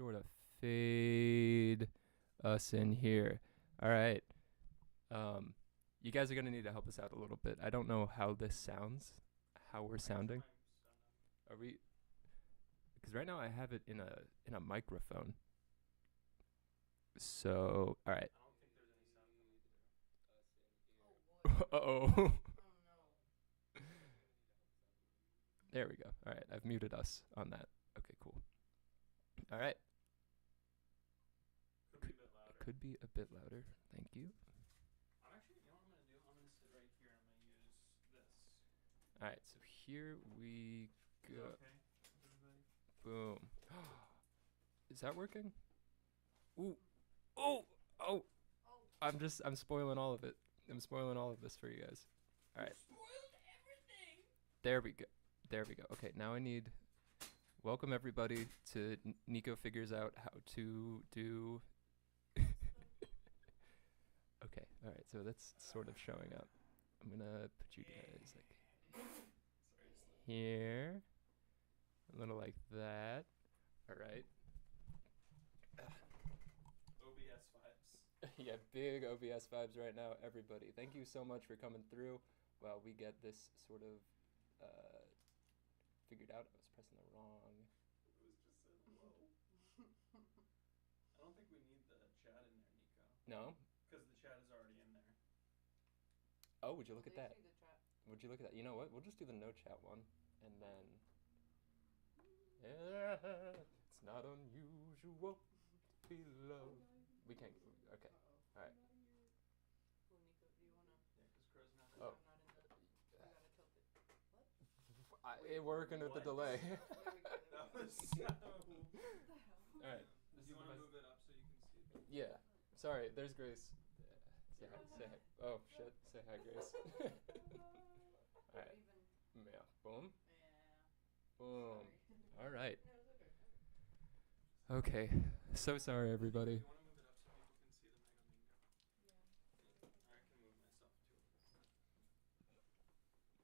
sort of fade us in here. All right. You guys are gonna need to help us out a little bit. I don't know how this sounds, how we're sounding. Are we? Because right now I have it in a microphone. So all right. Uh oh. There we go. All right, I've muted us on that. Okay, cool. All right. Could be a bit louder. Thank you. I'm actually, you know what I'm gonna do? I'm gonna sit right here and I'm gonna use this. All right, so here we Is go. that okay with everybody? Boom. Is that working? Ooh. Oh. Oh. I'm spoiling all of it. I'm spoiling all of this for you guys. All right. Spoiled everything. There we go. There we go. Okay, now I need. Welcome everybody to Nico figures out how to do. Okay. All right. So that's sort of showing up. I'm gonna put you guys like here, a little like that. All right. OBS vibes. Yeah, big OBS vibes right now, everybody. Thank you so much for coming through while we get this sort of figured out. I was pressing the wrong. It was just so low. I don't think we need the chat in there, Nico. No? Because the chat is already in there. Oh, would you look at that? Would you look at that? You know what? We'll just do the no chat one, and then. Yeah, it's not unusual to be loved. We can't. Okay. All right. Oh. It working with the delay. That was so. All right. Do you want to move it up so you can see it? Yeah. Sorry. There's Grace. Say hi. Say hi. Oh shit. Say hi, Grace. All right. Yeah. Boom. Boom. All right. Okay. So sorry, everybody. Do you want to move it up so people can see the Mega Mingo? Yeah. I can move myself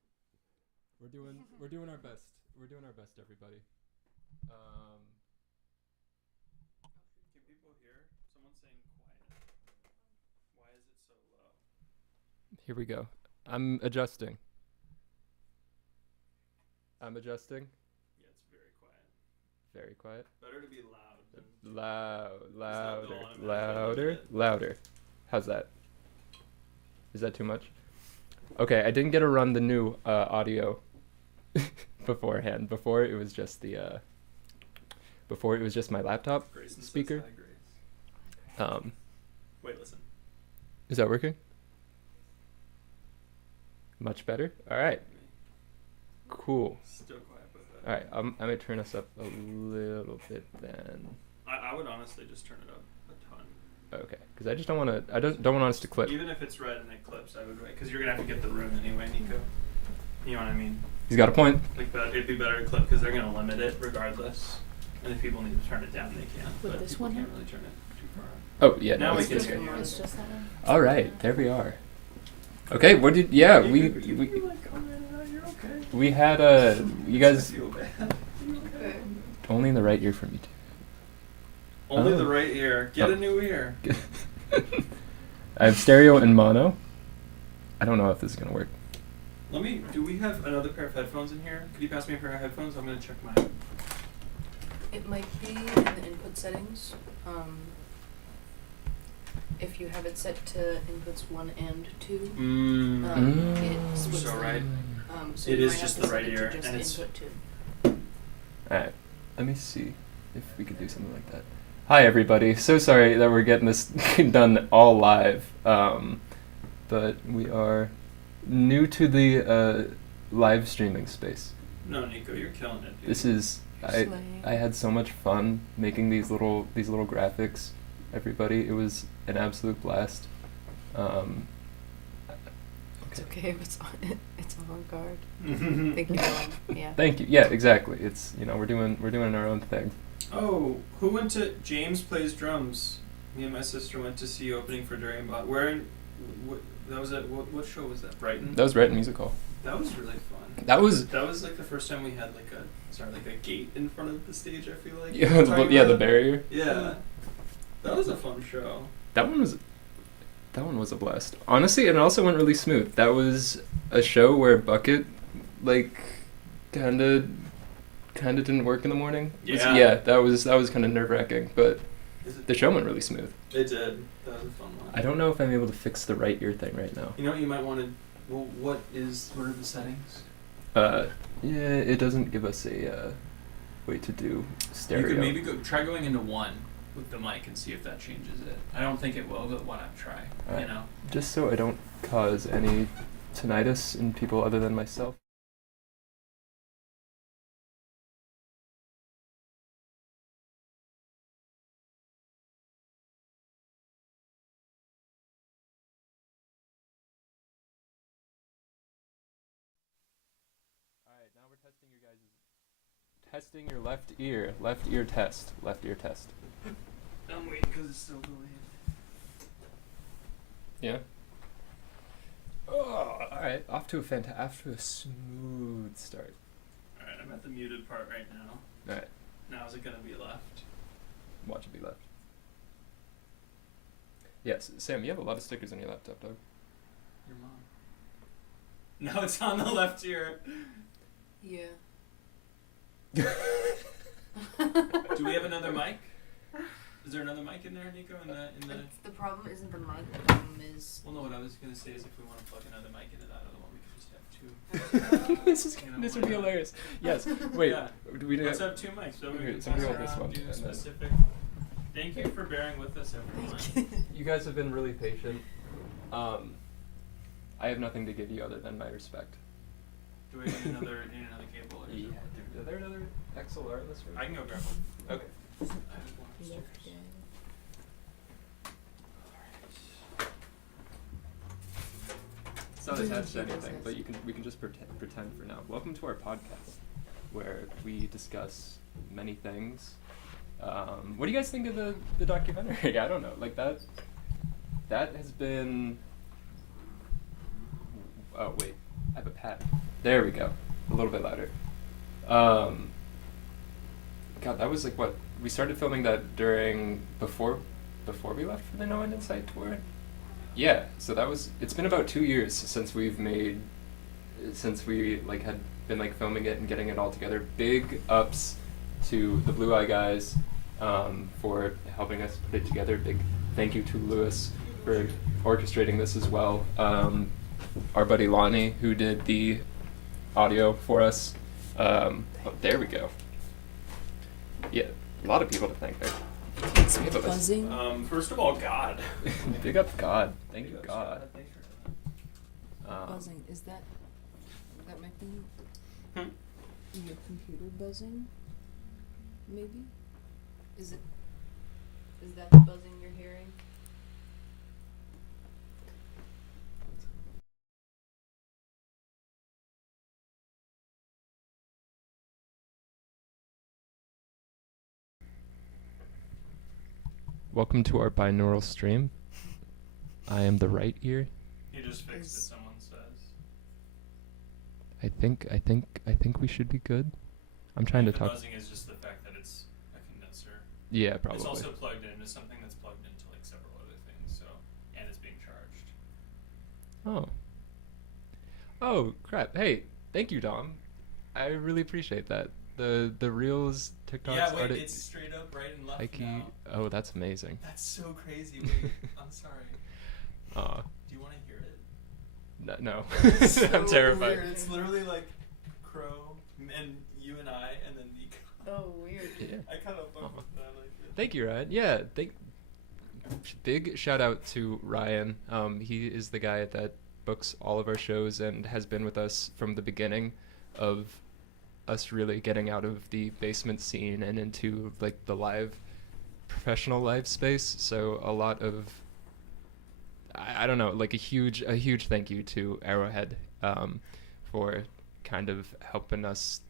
too. We're doing our best. We're doing our best, everybody. Can people hear? Someone's saying quiet. Why is it so low? Here we go. I'm adjusting. I'm adjusting. Yeah, it's very quiet. Very quiet. Better to be loud than Louder. Louder. How's that? Is that too much? Okay, I didn't get to run the new audio beforehand. Before it was just my laptop Grayson speaker. says hi, Grace. Wait, listen. Is that working? Much better? All right. Cool. Still quiet, but All right, I'm gonna turn us up a little bit then. I would honestly just turn it up a ton. Okay, because I just don't want to. I don't want us to clip. Even if it's red and it clips, I would wait because you're gonna have to get the room anyway, Nico. You know what I mean? He's got a point. Like, but it'd be better to clip because they're gonna limit it regardless. And if people need to turn it down, they can. With But this people one can't here? really turn it too far up. Oh yeah. Now no, we it's can good. hear you. It's just that one. All right, there we are. Okay, what did? Yeah, You we like commented on, you're okay. we had you guys I feel bad. You okay? only in the right ear for me too. Only Oh. the right ear. Get Oh. a new ear. I have stereo and mono. I don't know if this is gonna work. Do we have another pair of headphones in here? Could you pass me a pair of headphones? I'm gonna check mine. It might be in the input settings. If you have it set to inputs 1 and 2, it switches So them. right. So It you is might have just to the set right it to ear, just and it's- input 2. Alright, let me see if we could do something like that. Hi everybody, so sorry that we're getting this done all live, but we are new to the live streaming space. No, Nico, you're killing it, dude. This is I had so much fun making these little graphics. Everybody, it was an absolute blast. It's okay if it's avant-garde. Thank you, Ellen. Yeah. Thank you. Yeah, exactly. It's we're doing our own thing. Oh, who went to James plays drums? Me and my sister went to see opening for Dragon Ball. That was at what show was that? Brighton. That was Brighton Music Hall. That was really fun. That was like the first time we had like a sorry, like a gate in front of the stage. I feel like. Yeah, the barrier. Yeah, that was a fun show. That one was a blast. Honestly, and it also went really smooth. That was a show where Bucket, like, kind of didn't work in the morning. Yeah. That was kind of nerve wracking, but the show went really smooth. It did. That was a fun one. I don't know if I'm able to fix the right ear thing right now. You know what you might want to. Well, what are the settings? Yeah, it doesn't give us a way to do stereo. You could maybe try going into one with the mic and see if that changes it. I don't think it will, but why not try? You know. Just so I don't cause any tinnitus in people other than myself. Alright, now we're testing your guys' testing your left ear. Left ear test. Left ear test. I'm waiting because it's still delayed. Yeah. Oh, alright. Off to a smooth start. Alright, I'm at the muted part right now. Alright. Now is it gonna be left? Watch it be left. Yes, Sam, you have a lot of stickers on your laptop, dog. Your mom. No, it's on the left ear. Yeah. Do we have another mic? Is there another mic in there, Nico? The problem isn't the mic. The problem is. Well, no. What I was gonna say is, if we want to plug another mic into that other one, we could just have two. This would be hilarious. Yes. Wait. Yeah. Do we Let's have two mics. So we Here, can somebody pass hold this around, one, do and then- specific. Thank you for bearing with us, everyone. You guys have been really patient. I have nothing to give you other than my respect. Do we need another cable? Or Yeah. Is there another XLR in this room? I can go grab one. Okay. I have one upstairs. It's not Doesn't attached to keep us anything, as- but we can just pretend for now. Welcome to our podcast, where we discuss many things. What do you guys think of the documentary? I don't know. Like that has been. Oh wait, I have a pad. There we go. A little bit louder. God, that was like what we started filming that before we left for the No End in Sight tour. Yeah, so it's been about 2 years since we like had been like filming it and getting it all together. Big ups to the Blue Eye guys for helping us put it together. Big thank you to Lewis for orchestrating this as well. Our buddy Lonnie, who did the audio for us. There we go. Yeah, a lot of people to thank there. Buzzing. First of all, God. Big up God. Thank you, God. Buzzing. Is that my thing? Hmm? Your computer buzzing? Maybe? Is that the buzzing you're hearing? Welcome to our binaural stream. I am the right ear. You just fixed it, someone says. I think we should be good. I'm trying to The talk. buzzing is just the fact that it's a condenser. Yeah, probably. It's also plugged into something that's plugged into like several other things, so and it's being charged. Oh crap. Hey, thank you, Dom. I really appreciate that. The Reels TikTok Yeah, wait, started. it's straight up right and left Hikey. now. Oh, that's amazing. That's so crazy. Wait, I'm sorry. Aw. Do you want to hear it? No. It's so I'm terrified. Weird. It's literally like Crow and you and I, and then Nico. Oh, weird. Yeah. I kind of fuck with that. Like it. Thank you, Ryan. Yeah, big shout out to Ryan. He is the guy that books all of our shows and has been with us from the beginning of us really getting out of the basement scene and into like the professional live space. So a lot of I don't know, like a huge thank you to Arrowhead for kind of helping us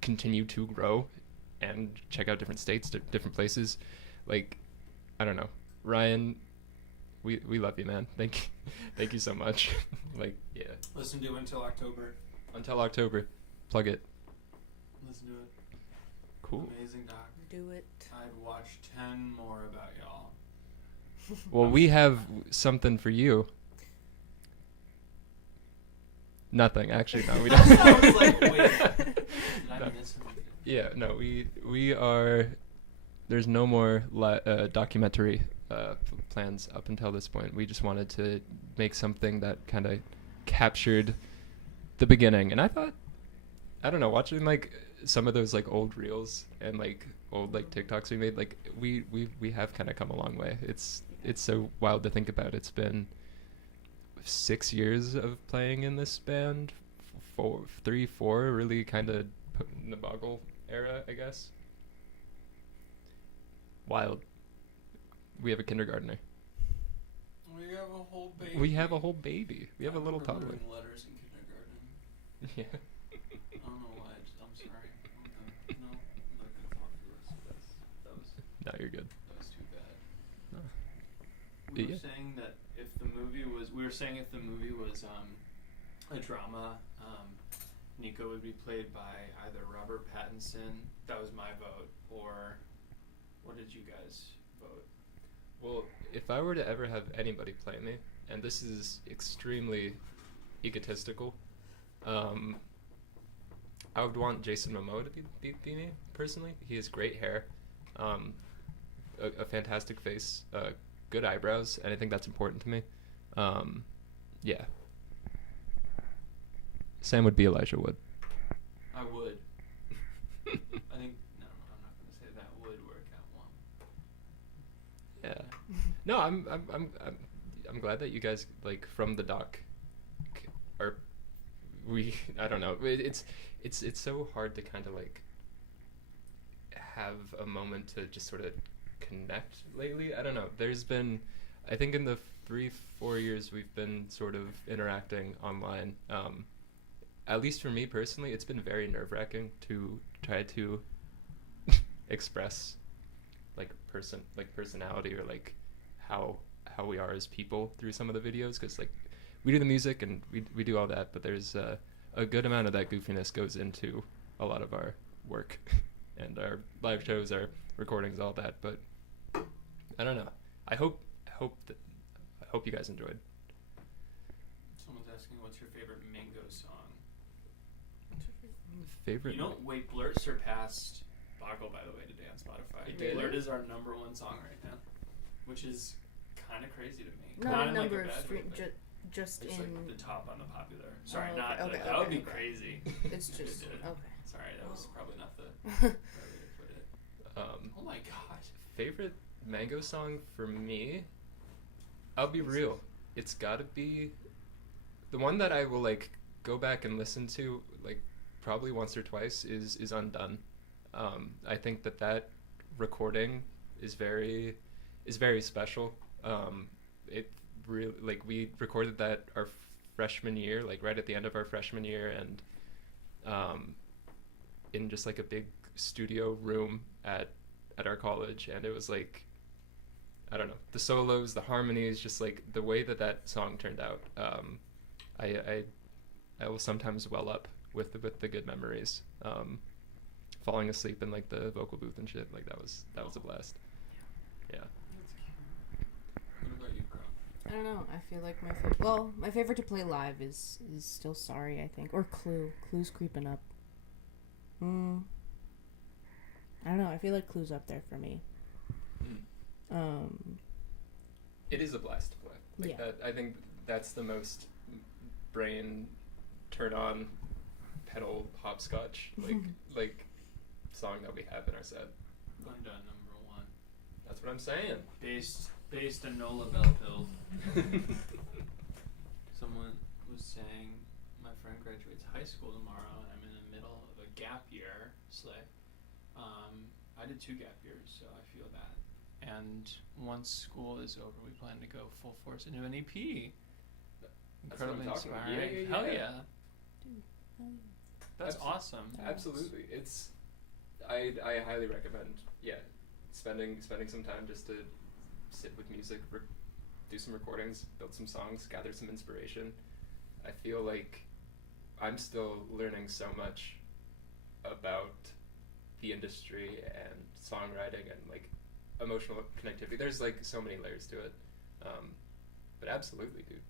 continue to grow and check out different states, different places. Like, I don't know, Ryan, we love you, man. Thank you so much. Like, yeah. Listen to it until October. Until October, plug it. Let's do it. Cool. Amazing doc. Do it. I'd watch 10 more about y'all. Well, we have something for you. Nothing, actually. No, we don't. I was like, wait. Did I No. miss something? Yeah, no, we are. There's no more documentary plans up until this point. We just wanted to make something that kind of captured the beginning, and I thought, I don't know, watching like some of those like old reels and like old like TikToks we made, like we have kind of come a long way. It's so wild to think about. It's been 6 years of playing in this band, 4 really kind of in the Boggle era, I guess. Wild. We have a kindergartner. We have a whole baby. We have a whole baby. We have a little toddler. Remembering letters in kindergarten. Yeah. I don't know why. I'm sorry. No, I'm not gonna talk for the rest of this. That was No, you're good. too bad. No. We were Yeah. saying that if the movie was, a drama, Nico would be played by either Robert Pattinson. That was my vote, or what did you guys vote? Well, if I were to ever have anybody play me, and this is extremely egotistical, I would want Jason Momoa to be me, personally. He has great hair, a fantastic face, good eyebrows, and I think that's important to me. Yeah. Sam would be Elijah Wood. I would. I think no, I'm not gonna say that would work out well. Yeah. No, I'm glad that you guys like from the doc are I don't know. It's so hard to kind of like have a moment to just sort of connect lately. I don't know. There's been, I think in the 3-4 years we've been sort of interacting online. At least for me personally, it's been very nerve-wracking to try to express like personality or like how we are as people through some of the videos, because like we do the music and we do all that, but there's a good amount of that goofiness goes into a lot of our work and our live shows, our recordings, all that. But I don't know. I hope you guys enjoyed. Someone's asking, what's your favorite Mango song? Favorite? You know, wait, Blurt surpassed Boggle, by the way, today on Spotify. It did? Blurt is our #1 song right now, which is kind of crazy to me. Not a in number like of a bad stream, way, but just it's in. like the top on the popular. Sorry, Oh, not okay, like, okay, that would be okay. crazy. It's if it just did. okay. Sorry, that was probably not the Oh. right way to put it. Oh my god. Favorite Mango song for me, I'll be real, it's gotta be the one that I will like go back and listen to like probably once or twice is Undone. I think that recording is very special. It really, like, we recorded that our freshman year, like right at the end of our freshman year, and in just like a big studio room at our college, and it was like, I don't know, the solos, the harmonies, just like the way that song turned out. I will sometimes well up with the good memories. Falling asleep in like the vocal booth and shit, like that was a blast. Yeah. That's cute. What about you, bro? I don't know. I feel like my favorite to play live is still Sorry, I think, or Clue. Clue's creeping up. I don't know. I feel like Clue's up there for me. It is a blast to play. Like Yeah. that, I think that's the most brain turn on pedal hopscotch like song that we have in our set. Undone #1. That's what I'm saying. Based on Nola Belfield. Someone was saying, my friend graduates high school tomorrow, and I'm in the middle of a gap year. Slay. I did 2 gap years, so I feel that. And once school is over, we plan to go full force into an EP. That's what I'm Incredibly talking about. inspiring. Yeah. Hell yeah. That's Abs- awesome. Absolutely. It's I highly recommend spending some time just to sit with music, do some recordings, build some songs, gather some inspiration. I feel like I'm still learning so much about the industry and songwriting and like emotional connectivity. There's like so many layers to it. But absolutely, dude.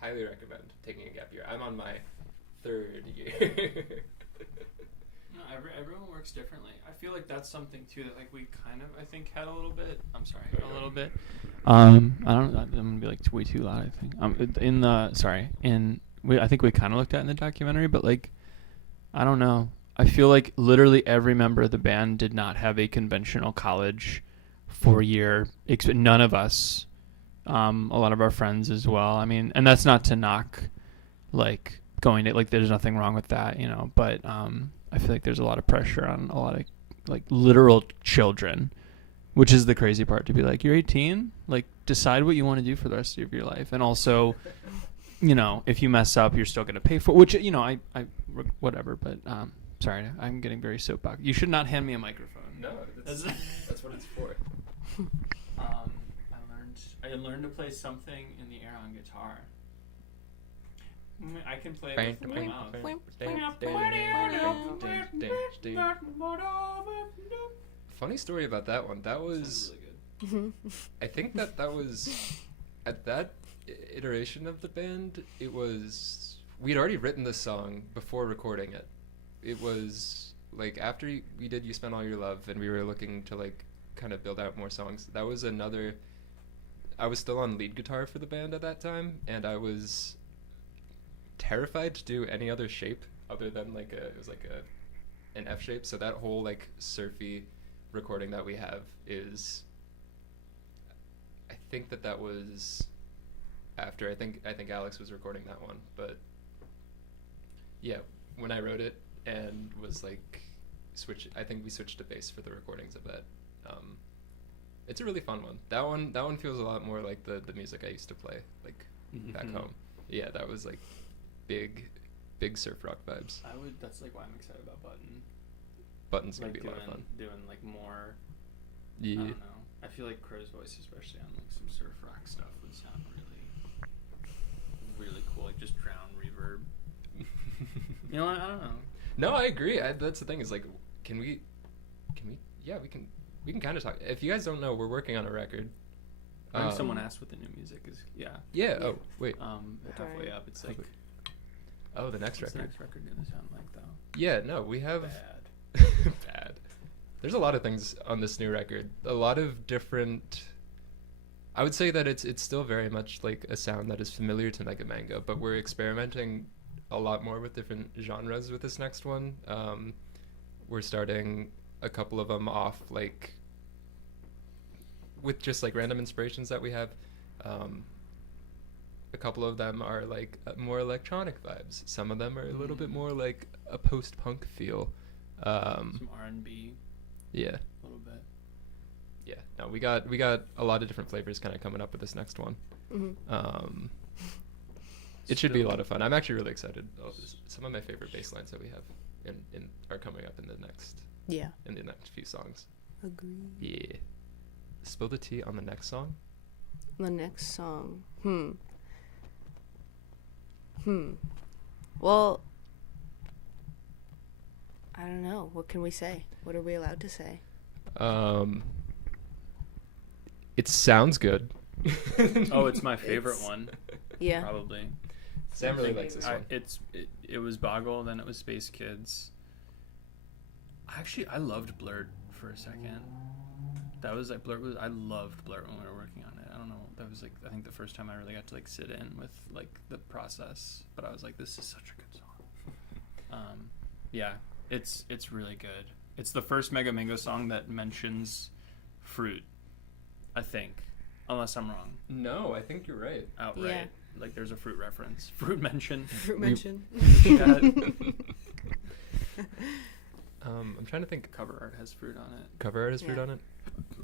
Highly recommend taking a gap year. I'm on my 3rd year. No, everyone works differently. I feel like that's something too that like we kind of I think had a little bit. I'm sorry, a little bit. I don't. I'm gonna be like way too loud. I think. I think we kind of looked at it in the documentary, but like, I don't know. I feel like literally every member of the band did not have a conventional college 4-year. None of us. A lot of our friends as well. I mean, and that's not to knock, like going to like. There's nothing wrong with that, you know. But I feel like there's a lot of pressure on a lot of like literal children, which is the crazy part. To be like, you're 18, like decide what you want to do for the rest of your life, and also, you know, if you mess up, you're still gonna pay for. Which, you know, I whatever. But sorry, I'm getting very soapbox. You should not hand me a microphone. No, that's what it's for. I learned to play something in the air on guitar. I can play it with my mouth. Funny story about that one. That was, Really I think that was, at that iteration of the band, it was, we'd already written the song before recording it. It was, like, after we did You Spent All Your Love, and we were looking to, like, kind of build out more songs, that was another, I was still on lead guitar for the band at that time, and I was terrified to do any other shape other than like it was like an F shape. So that whole like surfy recording that we have is, I think that was after I think Alex was recording that one. But yeah, when I wrote it and was like I think we switched to bass for the recordings of that. It's a really fun one. That one feels a lot more like the music I used to play like back home. Yeah, that was like big surf rock vibes. That's like why I'm excited about Button. Button's gonna Like be a lot of fun. doing like more. Yeah. I don't know. I feel like Crow's voice, especially on like some surf rock stuff, would sound really cool. Like just drown reverb. You know what? I don't know. No, I agree. That's the thing is like, can we? Yeah, we can kind of talk. If you guys don't know, we're working on a record. I think someone asked what the new music is. Yeah. Yeah. Oh, wait. Halfway up, it's like. Oh, the next What's record. the next record gonna sound like though? Yeah. No, we have. Bad. Bad. There's a lot of things on this new record. A lot of different. I would say that it's still very much like a sound that is familiar to Mega Mango, but we're experimenting a lot more with different genres with this next one. We're starting a couple of them off like with just like random inspirations that we have. A couple of them are like more electronic vibes. Some of them are a little bit more like a post-punk feel. Some R&B. Yeah. A little bit. Yeah. No, we got a lot of different flavors kind of coming up with this next one. It should be a lot of fun. I'm actually really excited. Some of my favorite bass lines that we have in are coming up in the next few songs. Agree. Yeah. Spill the tea on the next song. The next song. Well, I don't know. What can we say? What are we allowed to say? It sounds good. Oh, it's my favorite one. Yeah. Probably. Sam really likes this one. It was Boggle, then it was Space Kids. I loved Blurt for a second. That was like Blurt was. I loved Blurt when we were working on it. I don't know. That was like I think the first time I really got to like sit in with like the process. But I was like, this is such a good song. Yeah, it's really good. It's the first Mega Mango song that mentions fruit. I think, unless I'm wrong. No, I think you're right. Outright. Yeah. Like there's a fruit reference. Fruit mention. Fruit mention. I'm trying to think. Cover art has fruit on it. Cover art has fruit on it?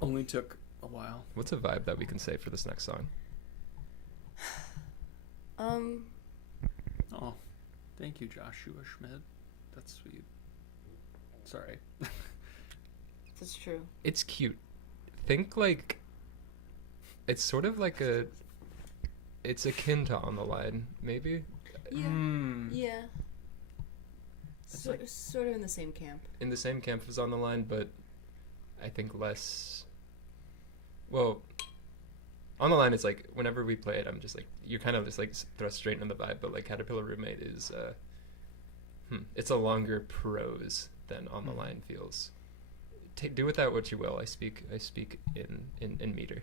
Only took a while. What's a vibe that we can say for this next song? Oh, thank you, Joshua Schmidt. That's sweet. Sorry. That's true. It's cute. Think like it's sort of like it's akin to On the Line, maybe. Yeah. Yeah. It's like Sort of in the same camp. In the same camp as On the Line, but I think less. Well, On the Line is like whenever we play it, I'm just like you're kind of just like thrust straight into the vibe. But like Caterpillar Roommate is, it's a longer prose than On the Line feels. Do with that what you will. I speak in meter.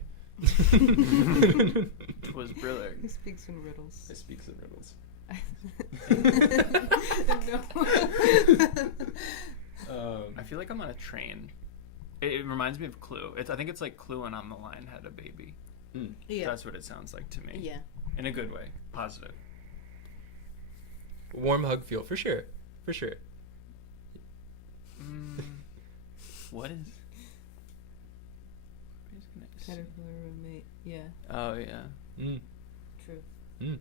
was brilliant. He speaks in riddles. I speak in riddles. No. I feel like I'm on a train. It reminds me of Clue. I think it's like Clue and On the Line had a baby. Yeah. That's what it sounds like to me. Yeah. In a good way. Positive. Warm hug feel for sure. For sure. What is? Caterpillar Roommate. Yeah. Oh yeah. True. It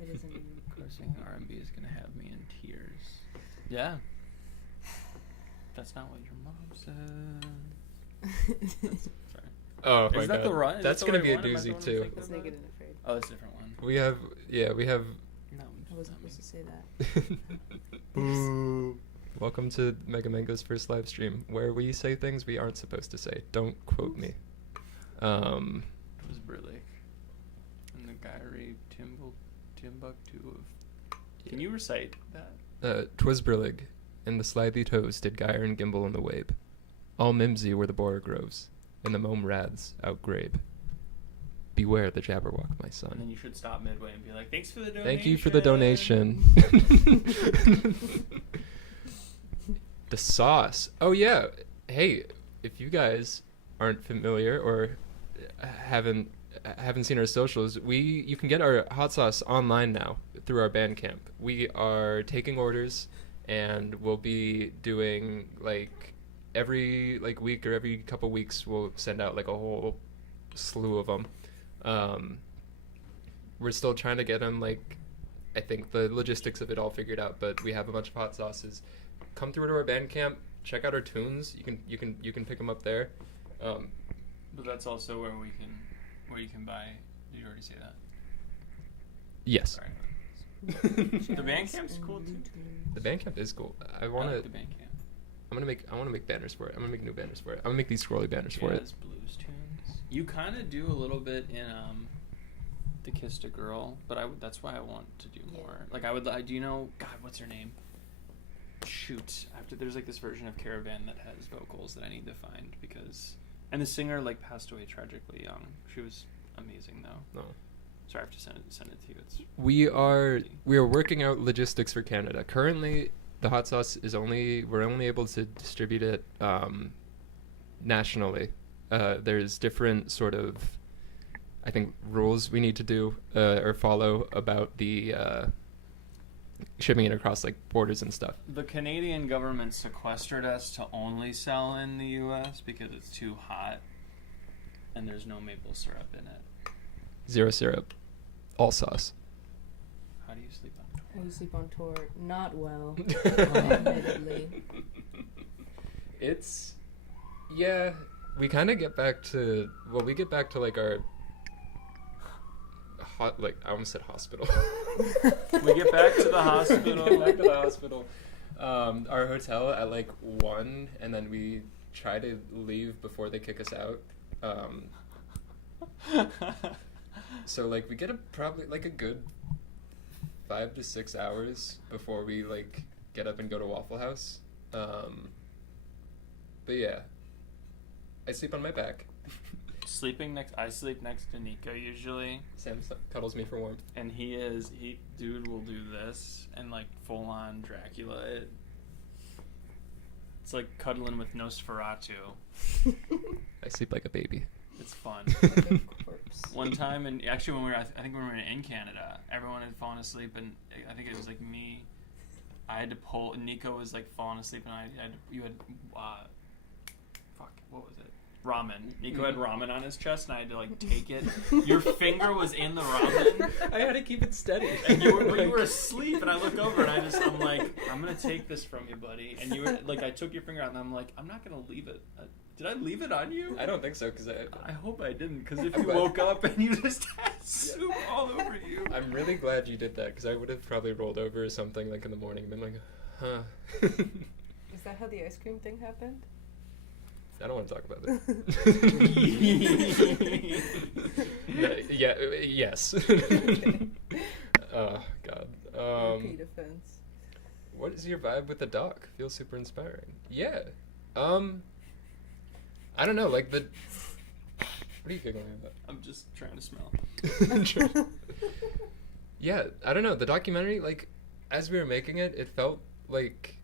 isn't even. Of course, singing R&B is gonna have me in tears. Yeah. That's not what your mom said. Sorry. Oh Is my that god. the right? That's the gonna right be a one? Am I the doozy one too. thinking It's about Naked it? and Afraid. Oh, that's a different one. We have. No, I wasn't supposed to say that. Welcome to Mega Mango's first live stream, where we say things we aren't supposed to say. Don't quote me. It was Brillick. And the guy raped Timbuktu of... Can you recite that? 'Twas brillig, and the slithy toes did gyre and gimble in the wabe. All mimsy were the boar groves, and the mome raths outgrabe. Beware the Jabberwock, my And son. then you should stop midway and be like, thanks for the donation. Thank you for the donation. The sauce. Oh yeah. Hey, if you guys aren't familiar or haven't seen our socials, you can get our hot sauce online now through our Bandcamp. We are taking orders, and we'll be doing like every week or every couple weeks we'll send out like a whole slew of them. We're still trying to get them, like, I think the logistics of it all figured out, but we have a bunch of hot sauces. Come through to our Bandcamp, check out our tunes. You can pick them up there. But that's also where you can buy. Did you already say that? Yes. Sorry. The Bandcamp's cool too. The Bandcamp is cool. I I want like to. the Bandcamp. I want to make banners for it. I'm gonna make new banners for it. I'm gonna make these scrolly banners for it. Jazz blues tunes. You kind of do a little bit in the Kissed a Girl, but that's why I want to do more. Like do you know? God, what's her name? Shoot, there's like this version of Caravan that has vocals that I need to find and the singer like passed away tragically young. She was amazing though. No. Sorry, I have to send it to you. It's We are working out logistics for Canada. Currently, the hot sauce we're only able to distribute it nationally. There's different sort of, I think, rules we need to do or follow about the shipping it across like borders and stuff. The Canadian government sequestered us to only sell in the U.S. because it's too hot, and there's no maple syrup in it. Zero syrup, all sauce. How do you sleep on tour? How you sleep on tour? Not well, admittedly. It's, yeah, we kind of get back to like our I almost said hospital. We get back to the hospital. Back to the hospital. Our hotel at like 1, and then we try to leave before they kick us out. So like we get probably like a good 5 to 6 hours before we like get up and go to Waffle House. But yeah, I sleep on my back. I sleep next to Nico usually, Sam cuddles me for warmth. and dude will do this and like full on Dracula it. It's like cuddling with Nosferatu. I sleep like a baby. It's fun. Like a corpse. One time, and actually when I think when we were in Canada, everyone had fallen asleep, and I think it was like me. I had to pull. Nico was like falling asleep, and what was it? Ramen. Nico had ramen on his chest, and I had to like take it. Your finger was in the ramen. I had to keep it steady. And you were asleep, and I look over, and I'm like, I'm gonna take this from you, buddy. And you were like, I took your finger out, and I'm like, I'm not gonna leave it. Did I leave it on you? I don't think so, because I hope I didn't, because if you woke up and you just had soup all over you. I'm really glad you did that, because I would have probably rolled over or something like in the morning and been like, Huh. Is that how the ice cream thing happened? I don't want to talk about that. Yeah. Yes. Oh God. Repeat offense. What is your vibe with the doc? Feels super inspiring. Yeah. I don't know. Like the. What are you giggling about? I'm just trying to smell. Yeah, I don't know. The documentary, like, as we were making it, it felt like,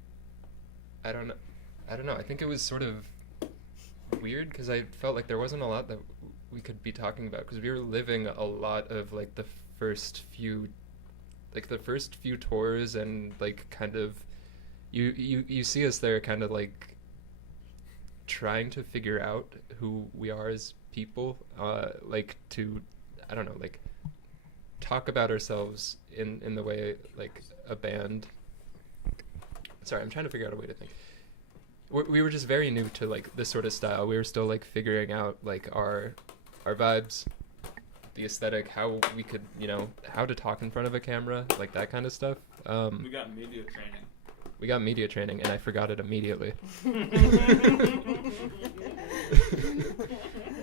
I don't know. I think it was sort of weird because I felt like there wasn't a lot that we could be talking about because we were living a lot of like the first few tours and like kind of you see us there kind of like trying to figure out who we are as people, like to, I don't know, like talk about ourselves in the way like a band. Sorry, I'm trying to figure out a way to think. We were just very new to like this sort of style. We were still like figuring out like our vibes, the aesthetic, how we could, how to talk in front of a camera, like that kind of stuff. We got media training. We got media training, and I forgot it immediately.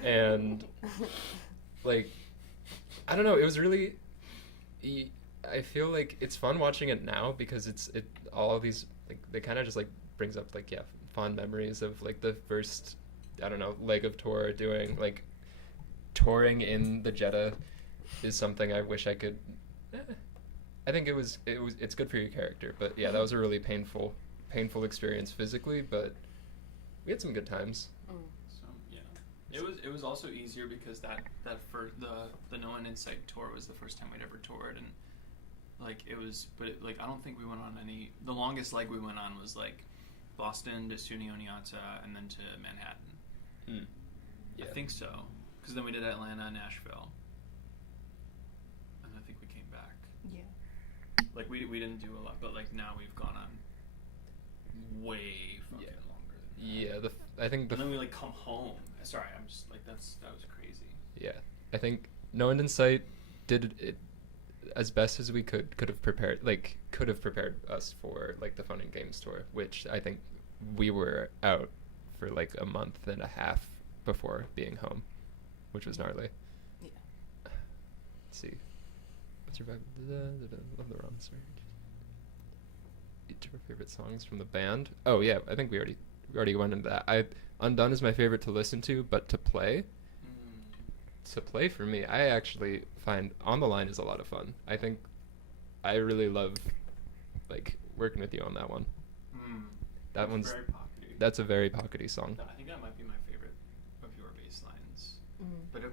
And like, I don't know. It was really. I feel like it's fun watching it now because it all of these like they kind of just like brings up like fond memories of like the first, I don't know, leg of tour. Doing like touring in the Jetta is something I wish I could. I think it's good for your character, but yeah, that was a really painful experience physically, but we had some good times. So yeah, it was also easier because that for the No One Insight tour was the first time we'd ever toured, and like it was, but like I don't think we went on any. The longest leg we went on was like Boston to SUNY Oneonta and then to Manhattan. Yeah. I think so, because then we did Atlanta, Nashville, and I think we came back. Yeah. Like we didn't do a lot, but like now we've gone on way fucking longer than that. Yeah, I think and then we like come home. Sorry, I'm just like that was crazy. Yeah, I think No End in Sight did it as best as we could have prepared us for like the Fun and Games tour, which I think we were out for like a month and a half before being home, which was gnarly. Yeah. Let's see. What's your vibe? Love the awnsers. Each of our favorite songs from the band. Oh yeah, I think we already went into that. Undone is my favorite to listen to, but to play for me, I actually find On the Line is a lot of fun. I think I really love like working with you on that one. That one's very pockety. That's a very pockety song. I think that might be my favorite of your bass lines. But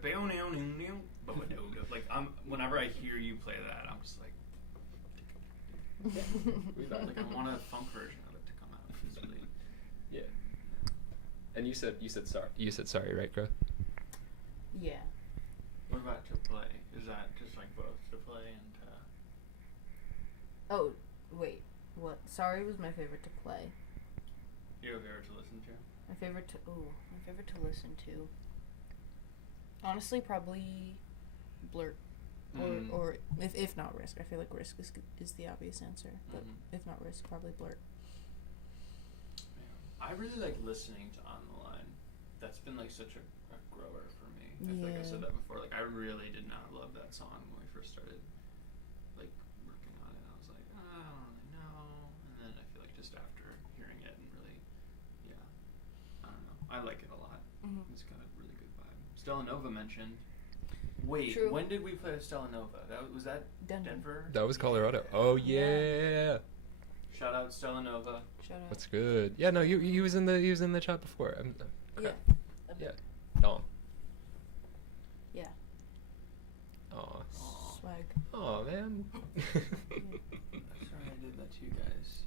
like whenever I hear you play that, I'm just like, like I want a funk version of it to come out. It's really, Yeah. And you said sorry. You said sorry, right, Crow? Yeah. What about to play? Is that just like both to play and to... Oh, wait. What? Sorry was my favorite to play. Your favorite to listen to? My favorite to listen to. Honestly, probably Blurt. Or if not Risk. I feel like Risk is the obvious answer. But if not Risk, probably Blurt. I really like listening to On the Line. That's been like such a grower for me. I feel like I said that before. Like I really did not love that song when we first started like working on it. I was like, I don't really know. And then I feel like just after hearing it and really, I don't know. I like it a lot. It's got a really good vibe. Stella Nova mentioned. Wait, True. when did we play with Stella Nova? Was that Denver? That was Colorado. Oh yeah. Shout out Stella Nova. Shout out. That's good. Yeah, no, he was in the chat before. Yeah. Yeah. No. Yeah. Aw. Swag. Aw, man. Sorry I did that to you guys.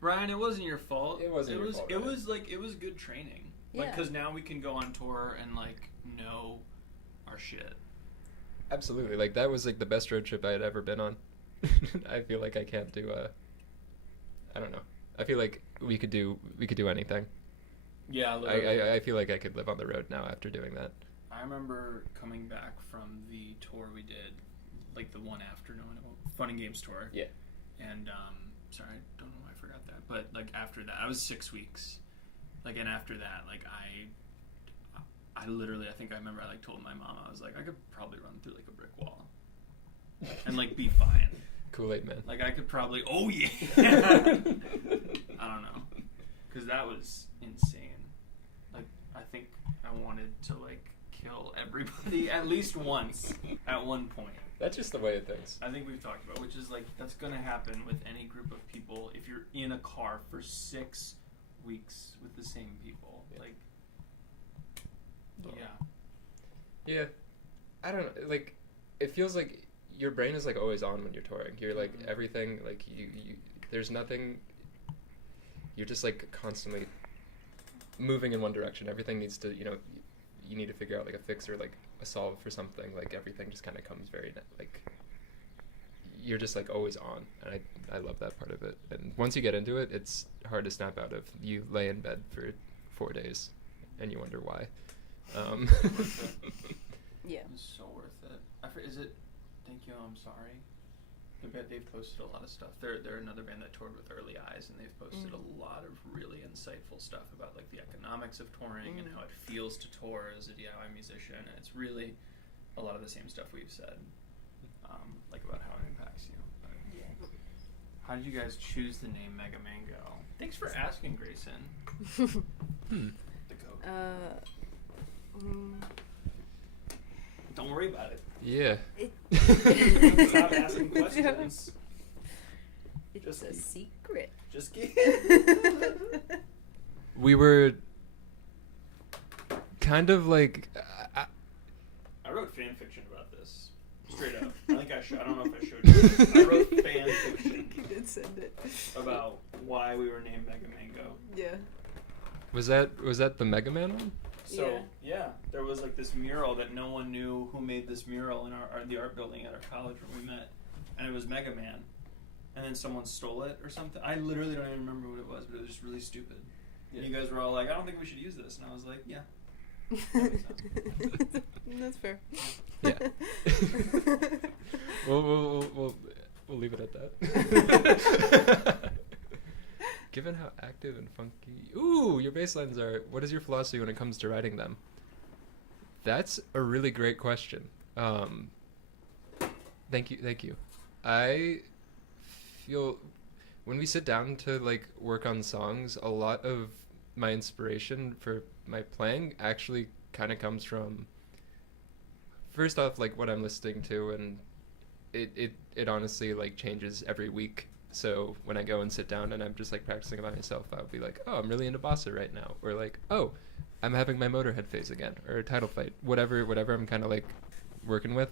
Ryan, it wasn't your fault. It wasn't your fault, It Ryan. was like it was good training. Yeah. Like, cause now we can go on tour and like know our shit. Absolutely. Like that was like the best road trip I had ever been on. I feel like I can't do I don't know. I feel like we could do anything. Yeah, I feel like I could live on the road now after doing that. I remember coming back from the tour we did, like the one after Fun and Games tour. Yeah. And sorry, I don't know why I forgot that. But like after that, I was 6 weeks. Like, and after that, like I literally, I think I remember I like told my mom, I was like, I could probably run through like a brick wall and like be fine. Kool-Aid man. Like I could probably, oh yeah. I don't know, because that was insane. Like I think I wanted to like kill everybody at least once at one point. That's just the way of things. I think we've talked about, which is like that's gonna happen with any group of people if you're in a car for 6 weeks with the same people. Yeah. Like, Yeah. Yeah. I don't know, like, it feels like your brain is like always on when you're touring. You're like everything, like you there's nothing, you're just like constantly moving in one direction. Everything needs to, you need to figure out like a fix or like a solve for something. Like everything just kind of comes very like you're just like always on, and I love that part of it. And once you get into it, it's hard to snap out of. You lay in bed for 4 days and you wonder why. Yeah. it's so worth it. Is it Thank You, I'm Sorry? They've posted a lot of stuff. They're another band that toured with Early Eyes, and they've posted a lot of really insightful stuff about like the economics of touring and how it feels to tour as a DIY musician. And it's really a lot of the same stuff we've said, like about how it impacts you. But how did you guys choose the name Mega Mango? Thanks for asking, Grayson. The goat. Don't worry about it. Yeah. Stop asking questions. It's Just a keep- secret. Just kidding. We were kind of like I wrote fan fiction about this. Straight up. I think I don't know if I showed you. I wrote fan fiction You did send it. about why we were named Mega Mango. Yeah. was that the Mega Man one? So yeah, there was like this mural that no one knew who made this mural in the art building at our college where we met, and it was Mega Man, and then someone stole it or something. I literally don't even remember what it was, but it was just really stupid. Yeah. And you guys were all like, "I don't think we should use this," and I was like, "Yeah." That's fair. Yeah. we'll leave it at that. Given how active and funky... Ooh, your bass lines are... What is your philosophy when it comes to writing them? That's a really great question. Thank you. I feel... When we sit down to, like, work on songs, a lot of my inspiration for my playing actually kind of comes from... First off, like, what I'm listening to, and it honestly, like, changes every week. So when I go and sit down and I'm just like practicing by myself, I'll be like, oh, I'm really into bossa right now, or like, oh, I'm having my Motorhead phase again, or Title Fight, whatever I'm kind of like working with.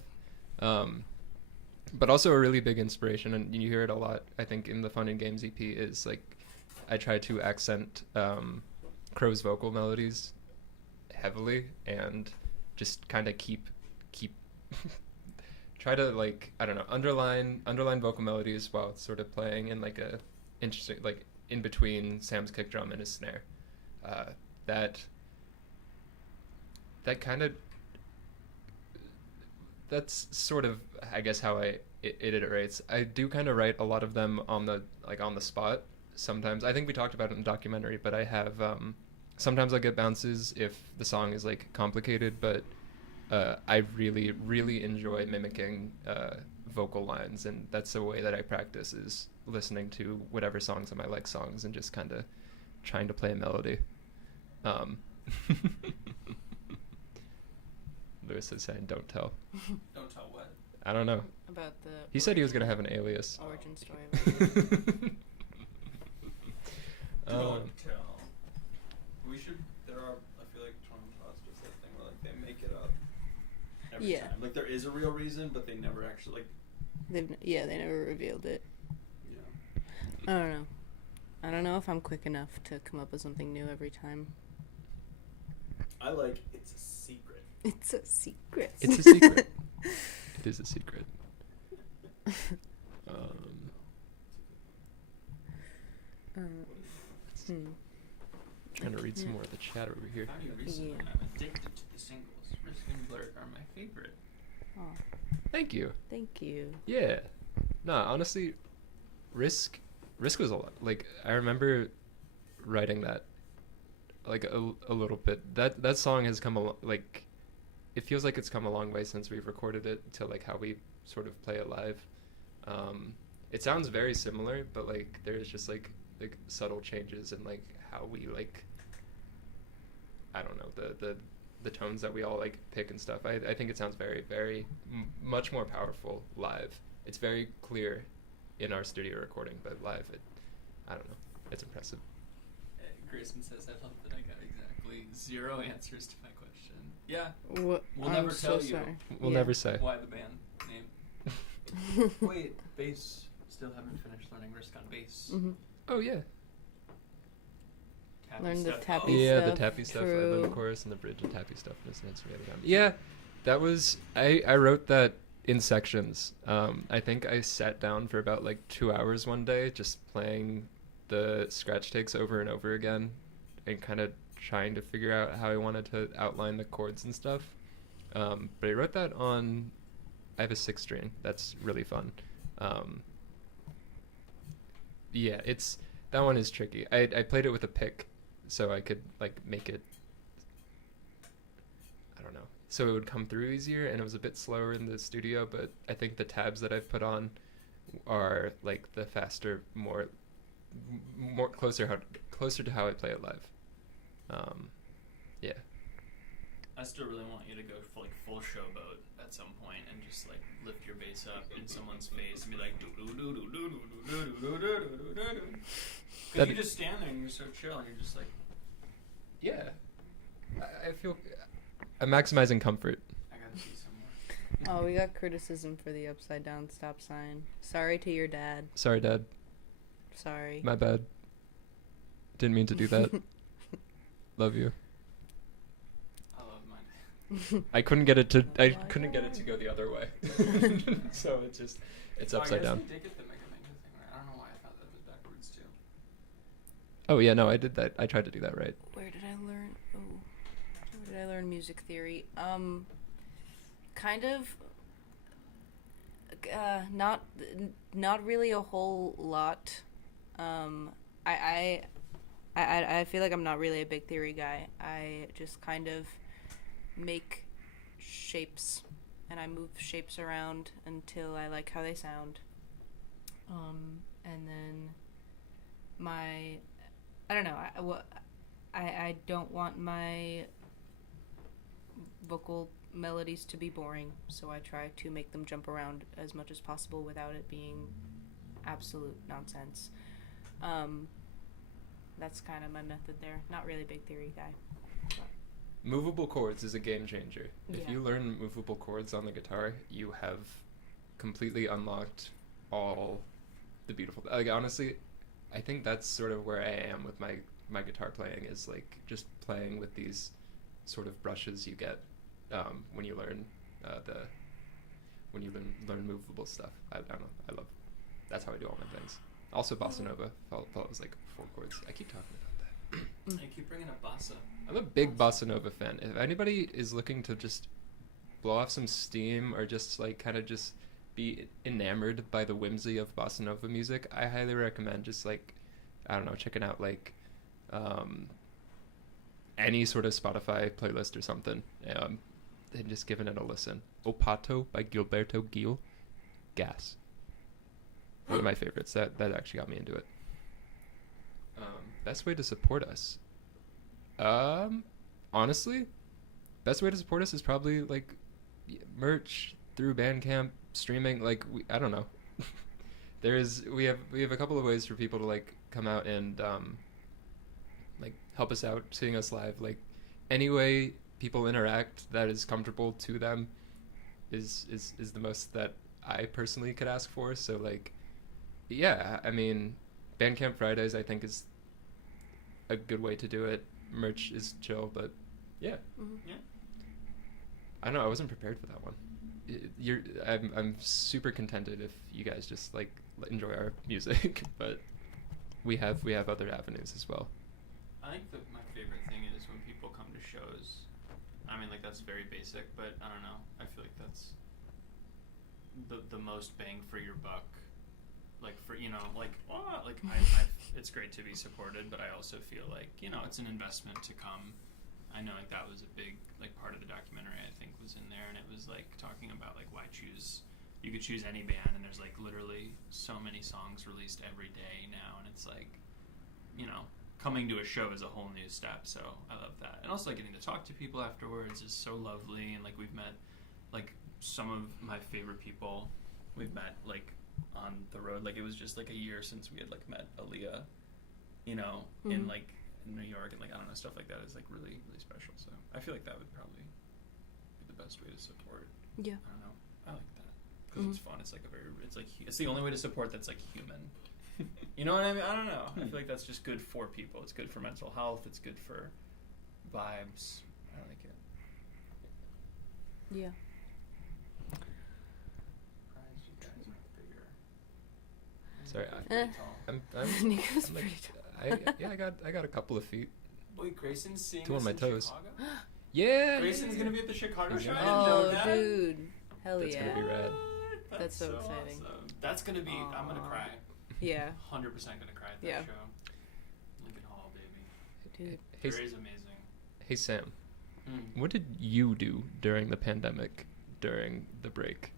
But also a really big inspiration, and you hear it a lot, I think, in the Fun and Games EP, is like I try to accent Crow's vocal melodies heavily and just kind of keep try to, like, I don't know, underline vocal melodies while it's sort of playing in like a interesting, like, in between Sam's kick drum and his snare. That kind of, that's sort of, I guess, how it iterates. I do kind of write a lot of them on the spot sometimes. I think we talked about it in the documentary, but I have, sometimes I'll get bounces if the song is like complicated, but I really, really enjoy mimicking vocal lines, and that's the way that I practice, is listening to whatever songs on my like songs and just kind of trying to play a melody. Lewis is saying, don't tell. Don't tell what? I don't know. About the... He said he was going to have an alias. Origin story. Don't tell. We should, I feel like Toronto does that thing where like they make it up every time. Like there is a real reason, but they never actually, like... They never revealed it. Yeah. I don't know if I'm quick enough to come up with something new every time. I like, it's a secret. It's a secret. It's a secret. It is a secret. Trying to read some more of the chat over here. How do you recently? I'm addicted to the singles. Risk and Blur are my favorite. Thank you. Thank you. Yeah. Nah, honestly, Risk Risk was a lot. Like, I remember writing that, like, a little bit. That song has come like, it feels like it's come a long way since we've recorded it to, like, how we sort of play it live. It sounds very similar, but, like, there's just, like subtle changes in, like, how we, like, I don't know, the tones that we all, like, pick and stuff. I think it sounds very, very much more powerful live. It's very clear in our studio recording, but live, I don't know. It's impressive. Grayson says, I love that I got exactly 0 answers to my question. Yeah. What? We'll never tell you. We'll never say. Why the band name. Wait, bass. Still haven't finished learning Risk on bass. Mm-hmm. Oh, yeah. Tappy Learn the stuff. tappy Yeah, stuff. the tappy stuff. I True. learned the chorus and the bridge and tappy stuff. It's really fun. Yeah, that was... I wrote that in sections. I think I sat down for about, like, 2 hours one day just playing the scratch takes over and over again and kind of trying to figure out how I wanted to outline the chords and stuff. But I wrote that on... I have a 6-string. That's really fun. Yeah, that one is tricky. I played it with a pick, so I could, like, make it, I don't know, so it would come through easier, and it was a bit slower in the studio, but I think the tabs that I've put on are, like, the faster, more closer to how I play it live. Yeah. I still really want you to go for, like, full showboat at some point and just, like, lift your bass up in someone's face and be like, because you just stand there and you're so chill and you're just like, Yeah. I feel I'm maximizing comfort. I gotta see some more. Oh, we got criticism for the upside down stop sign. Sorry to your dad. Sorry, Dad. Sorry. My bad. Didn't mean to do that. Love you. I love mine. I couldn't get it to. I my couldn't get it to God. go the other way. So it's upside down. I guess we did get the Mega Mango thing right. I don't know why I thought that was backwards too. Oh yeah, no, I did that. I tried to do that right. Where did I learn? Oh, where did I learn music theory? Kind of. Not really a whole lot. I feel like I'm not really a big theory guy. I just kind of make shapes, and I move shapes around until I like how they sound. And then I don't know. I don't want my vocal melodies to be boring, so I try to make them jump around as much as possible without it being absolute nonsense. That's kind of my method there. Not really a big theory guy. But. Movable chords is a game changer. If Yeah. you learn movable chords on the guitar, you have completely unlocked all the beautiful. Like, honestly, I think that's sort of where I am with my guitar playing, is like just playing with these sort of brushes you get when you learn learn movable stuff. I don't know. I love. That's how I do all my things. Also, bossa nova follows like 4 chords. I keep talking about that. I keep bringing up Bossa. I'm a big bossa nova fan. If anybody is looking to just blow off some steam or just like kind of just be enamored by the whimsy of bossa nova music, I highly recommend just like, I don't know, checking out like any sort of Spotify playlist or something, and just giving it a listen. O Pato by Gilberto Gil. Gas. One of my favorites. That actually got me into it. Best way to support us. Honestly, best way to support us is probably like merch through Bandcamp, streaming. Like I don't know. We have a couple of ways for people to like come out and like help us out, seeing us live. Like any way people interact that is comfortable to them is the most that I personally could ask for. So like, yeah, I mean, Bandcamp Fridays I think is a good way to do it. Merch is chill, but yeah. Mm-hmm. Yeah. I don't know. I wasn't prepared for that one. I'm super contented if you guys just like enjoy our music, but we have other avenues as well. I think my favorite thing is when people come to shows. I mean, like, that's very basic, but I don't know. I feel like that's the most bang for your buck like for it's great to be supported, but I also feel like it's an investment to come. I know like that was a big like part of the documentary I think was in there, and it was like talking about like why choose. You could choose any band, and there's like literally so many songs released every day now, and it's like, coming to a show is a whole new step. So I love that, and also like getting to talk to people afterwards is so lovely, and like we've met like some of my favorite people. We've met like on the road. Like it was just like a year since we had like met Aaliyah, in like New York, and like I don't know, stuff like that is like really really special. So I feel like that would probably be the best way to support. Yeah. I don't know. I like that. Because it's fun. It's like it's the only way to support that's like human. You know what I mean? I don't know. I feel like that's just good for people. It's good for mental health. It's good for vibes. I like it. Yeah. Surprised you guys aren't bigger. Sorry, Pretty tall. Nico's I'm pretty like, I got a couple of feet. Wait, Grayson's seeing Two on us my in toes. Chicago? Yeah. Grayson's gonna be at the Chicago He's show. gonna I be- didn't know Oh, that. dude. Hell That's yeah. gonna be rad. That's so exciting. Awesome. That's gonna be. I'm gonna Aw. cry. Yeah. 100% gonna cry at that Yeah. show. Lincoln Hall, baby. Dude. Hey, Gray's amazing. hey Sam, what did you do during the pandemic, during the break?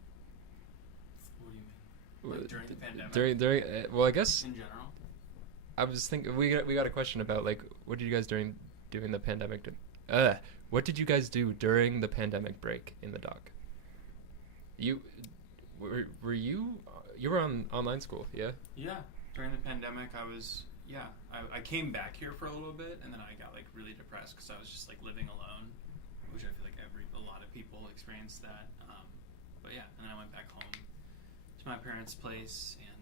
What do you mean? Like during the pandemic? During well, I guess In general? I was thinking we got a question about like what did you guys during the pandemic what did you guys do during the pandemic break in the doc? You were you were on online school, yeah? Yeah. During the pandemic, I came back here for a little bit, and then I got like really depressed because I was just like living alone, which I feel like a lot of people experience that. But yeah, and then I went back home to my parents' place, and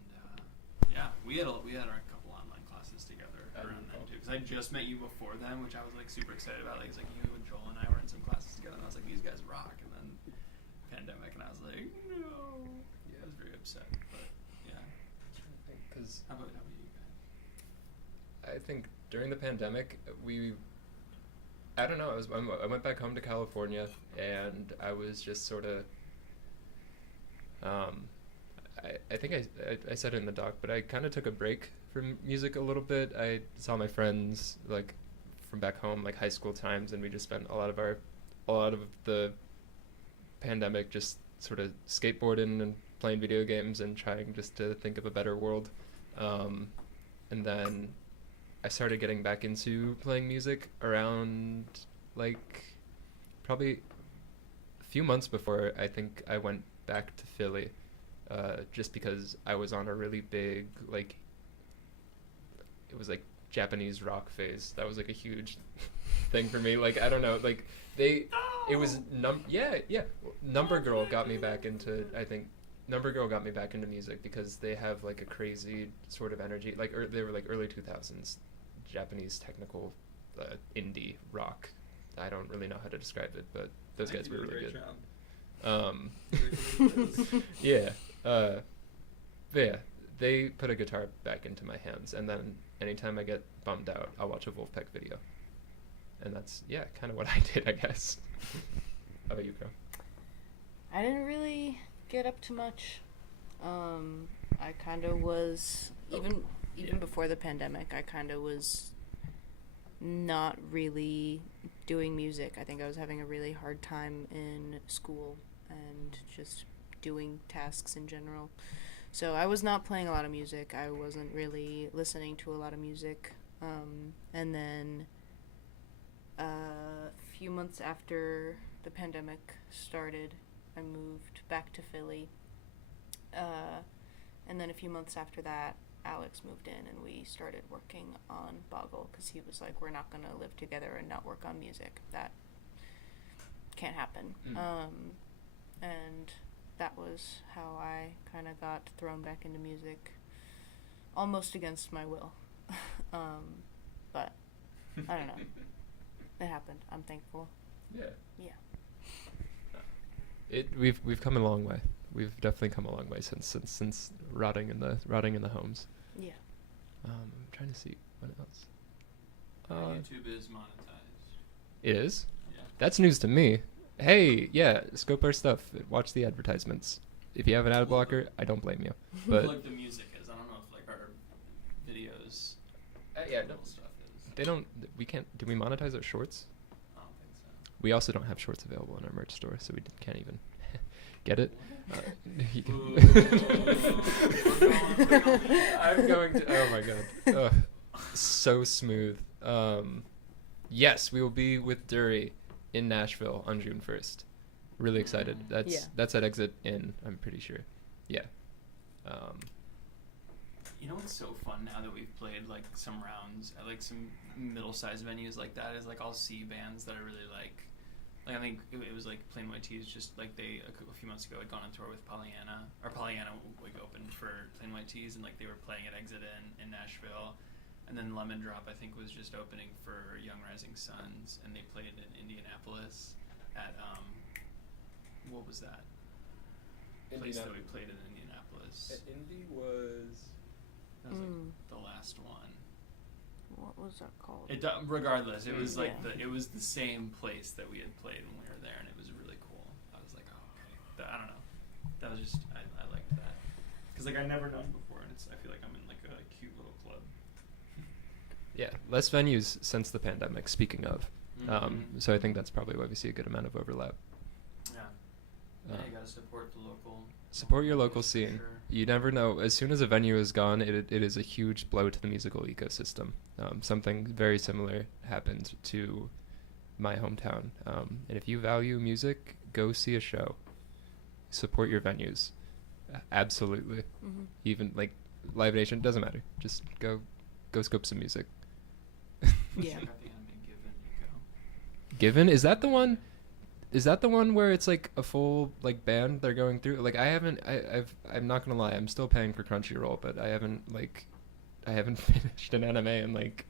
we had our couple online classes together around then too. Because I just met you before then, which I was like super excited about. Like it's like you and Joel and I were in some classes together, and I was like, these guys rock. And then pandemic, and I was like, no. Yeah, I was very upset, but yeah. Because How about you guys? I think during the pandemic I don't know, I went back home to California, and I was just sort of I think I said it in the doc, but I kind of took a break from music a little bit. I saw my friends like from back home, like high school times, and we just spent a lot of the pandemic just sort of skateboarding and playing video games and trying just to think of a better world. And then I started getting back into playing music around like probably a few months before I think I went back to Philly, just because I was on a really big like it was like Japanese rock phase. That was like a huge thing for me. Like I don't know, like it was Number Girl got me back into music because they have like a crazy sort of energy. Like they were like early 2000s Japanese technical indie rock. I don't really know how to describe it, but those guys were really good. Yeah. But yeah, they put a guitar back into my hands, and then anytime I get bummed out, I'll watch a Wolfpack video. And that's, kind of what I did, I guess. How about you, Crow? I didn't really get up to much. I kind of was, even before the pandemic, I kind of was not really doing music. I think I was having a really hard time in school and just doing tasks in general. So I was not playing a lot of music. I wasn't really listening to a lot of music. And then a few months after the pandemic started, I moved back to Philly. And then a few months after that, Alex moved in and we started working on Boggle because he was like, we're not going to live together and not work on music. That can't happen. And that was how I kind of got thrown back into music, almost against my will. But I don't know. It happened. I'm thankful. Yeah. We've come a long way. We've definitely come a long way since rotting in the homes. Yeah. I'm trying to see what else. YouTube is monetized. It is? Yeah. That's news to me. Hey, yeah, scope our stuff. Watch the advertisements. If you have an ad blocker, I don't blame you. But Like the music is. I yeah, little no. stuff is. They don't. We can't. Do we monetize our shorts? I don't think so. We also don't have shorts available in our merch store, so we can't even get it. You can- I'm going to. Oh my god. Ugh. So smooth. Yes, we will be with Dury in Nashville on June 1st. Really excited. That's at Exit Inn, I'm pretty sure. Yeah. You know what's so fun now that we've played like some rounds at like some middle-sized venues like that is like I'll see bands that I really like. Like I think it was like Plain White Tees just like they a few months ago had gone on tour with Pollyanna like opened for Plain White Tees and like they were playing at Exit Inn in Nashville, and then Lemon Drop I think was just opening for Young Rising Suns and they played in Indianapolis at what was that place that we played in Indianapolis? Indy was. That was like the last one. What was that called? Regardless, it was like Yeah. it was the same place that we had played when we were there, and it was really cool. I was like, oh, okay. I don't know. That was just I liked that because like I never known before, and I feel like I'm in like a cute little club. Yeah, less venues since the pandemic. Speaking of, so I think that's probably why we see a good amount of overlap. Yeah. Yeah, you gotta support the local. Support your local scene. Sure. You never know. As soon as a venue is gone, it is a huge blow to the musical ecosystem. Something very similar happened to my hometown. And if you value music, go see a show. Support your venues. Absolutely. Mm-hmm. Even like Live Nation, doesn't matter. Just go scope some music. Yeah. Check out the ending Given, Nico. Given, is that the one? Is that the one where it's like a full like band they're going through? Like I'm not gonna lie, I'm still paying for Crunchyroll, but I haven't finished an anime in like,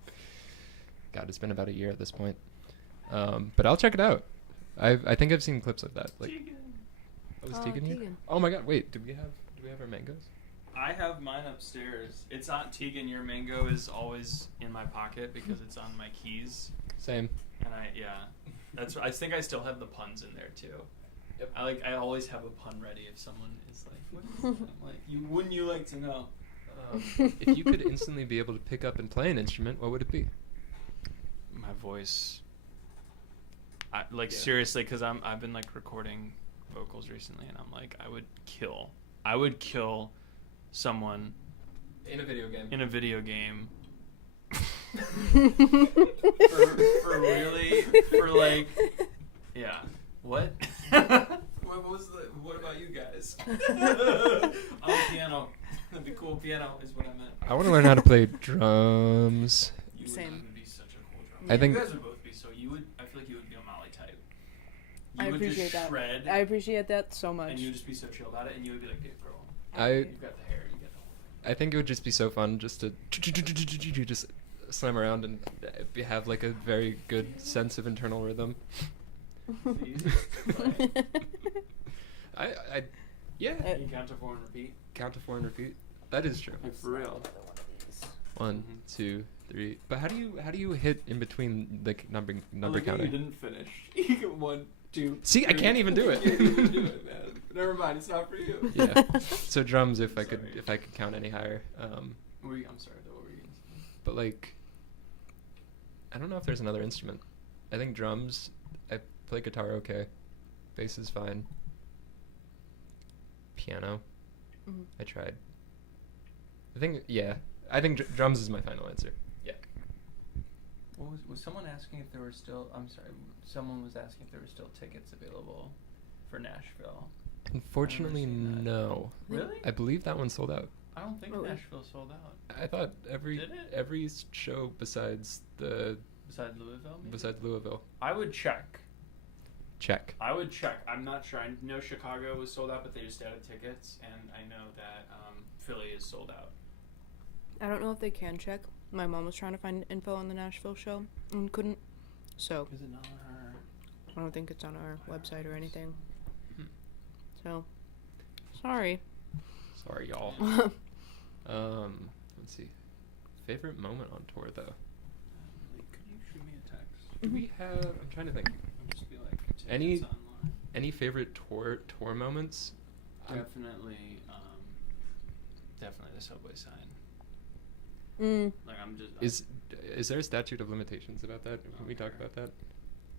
God, it's been about a year at this point. But I'll check it out. I think I've seen clips of that. Like, Tegan. oh, is Tegan here? Tegan. Oh my God, wait, do we have our mangoes? I have mine upstairs. It's not Tegan. Your mango is always in my pocket because it's on my keys. Same. And I think I still have the puns in there too. Yep. I always have a pun ready if someone is like, what is that? I'm like, wouldn't you like to know? If you could instantly be able to pick up and play an instrument, what would it be? My voice. Yeah. Seriously, because I've been like recording vocals recently, and I'm like, I would kill someone In a video game. in a video game for like, yeah. What? What about you guys? Piano. That'd be cool. Piano is what I meant. I want to learn how to play drums. You Same. would be such a cool drummer. I think- you guys would both be so. I feel like you would be a Molly type. You I would appreciate just that. shred, I appreciate that so much. and you would just be so chill about it, and you would be like, "Hey, girl, I you've got the hair, you get the whole thing." I think it would just be so fun just to just slam around and have like a very good sense of internal rhythm. It's easy to play. I yeah. You count to 4 and repeat. Count to 4 and repeat. That is true. Like, for real. 1, 2, 3. But how do you hit in between the number Look, counting? you didn't finish. You get 1, 2. See, I 3. can't even do it. You can't even do it, man. Never mind, it's not for you. Yeah. So drums, if I Sorry. could count any higher. I'm sorry, though. What were you gonna say? But like, I don't know if there's another instrument. I think drums. I play guitar okay. Bass is fine. Piano. Mhm. I tried. I think drums is my final answer. Yeah. Was someone asking if there were still? I'm sorry. Someone was asking if there were still tickets available for Nashville. Unfortunately, seen that. no. Really? I believe that one sold out. I don't think Oh, yeah. Nashville sold out. I thought every Did it? show besides Besides Louisville. Maybe? besides Louisville. I would check. Check. I'm not sure. I know Chicago was sold out, but they just added tickets, and I know that Philly is sold out. I don't know if they can check. My mom was trying to find info on the Nashville show and couldn't. So Is it not on her? I don't think it's on our website or anything. Hmm. So sorry. Sorry, y'all. Let's see. Favorite moment on tour though. Could you shoot me a text? Do we have? I'm trying to think. I'll just be like, Any- tickets online. Any favorite tour moments? Definitely the subway sign. Like I'm just. Is there a statute of limitations about that? Can we talk about that?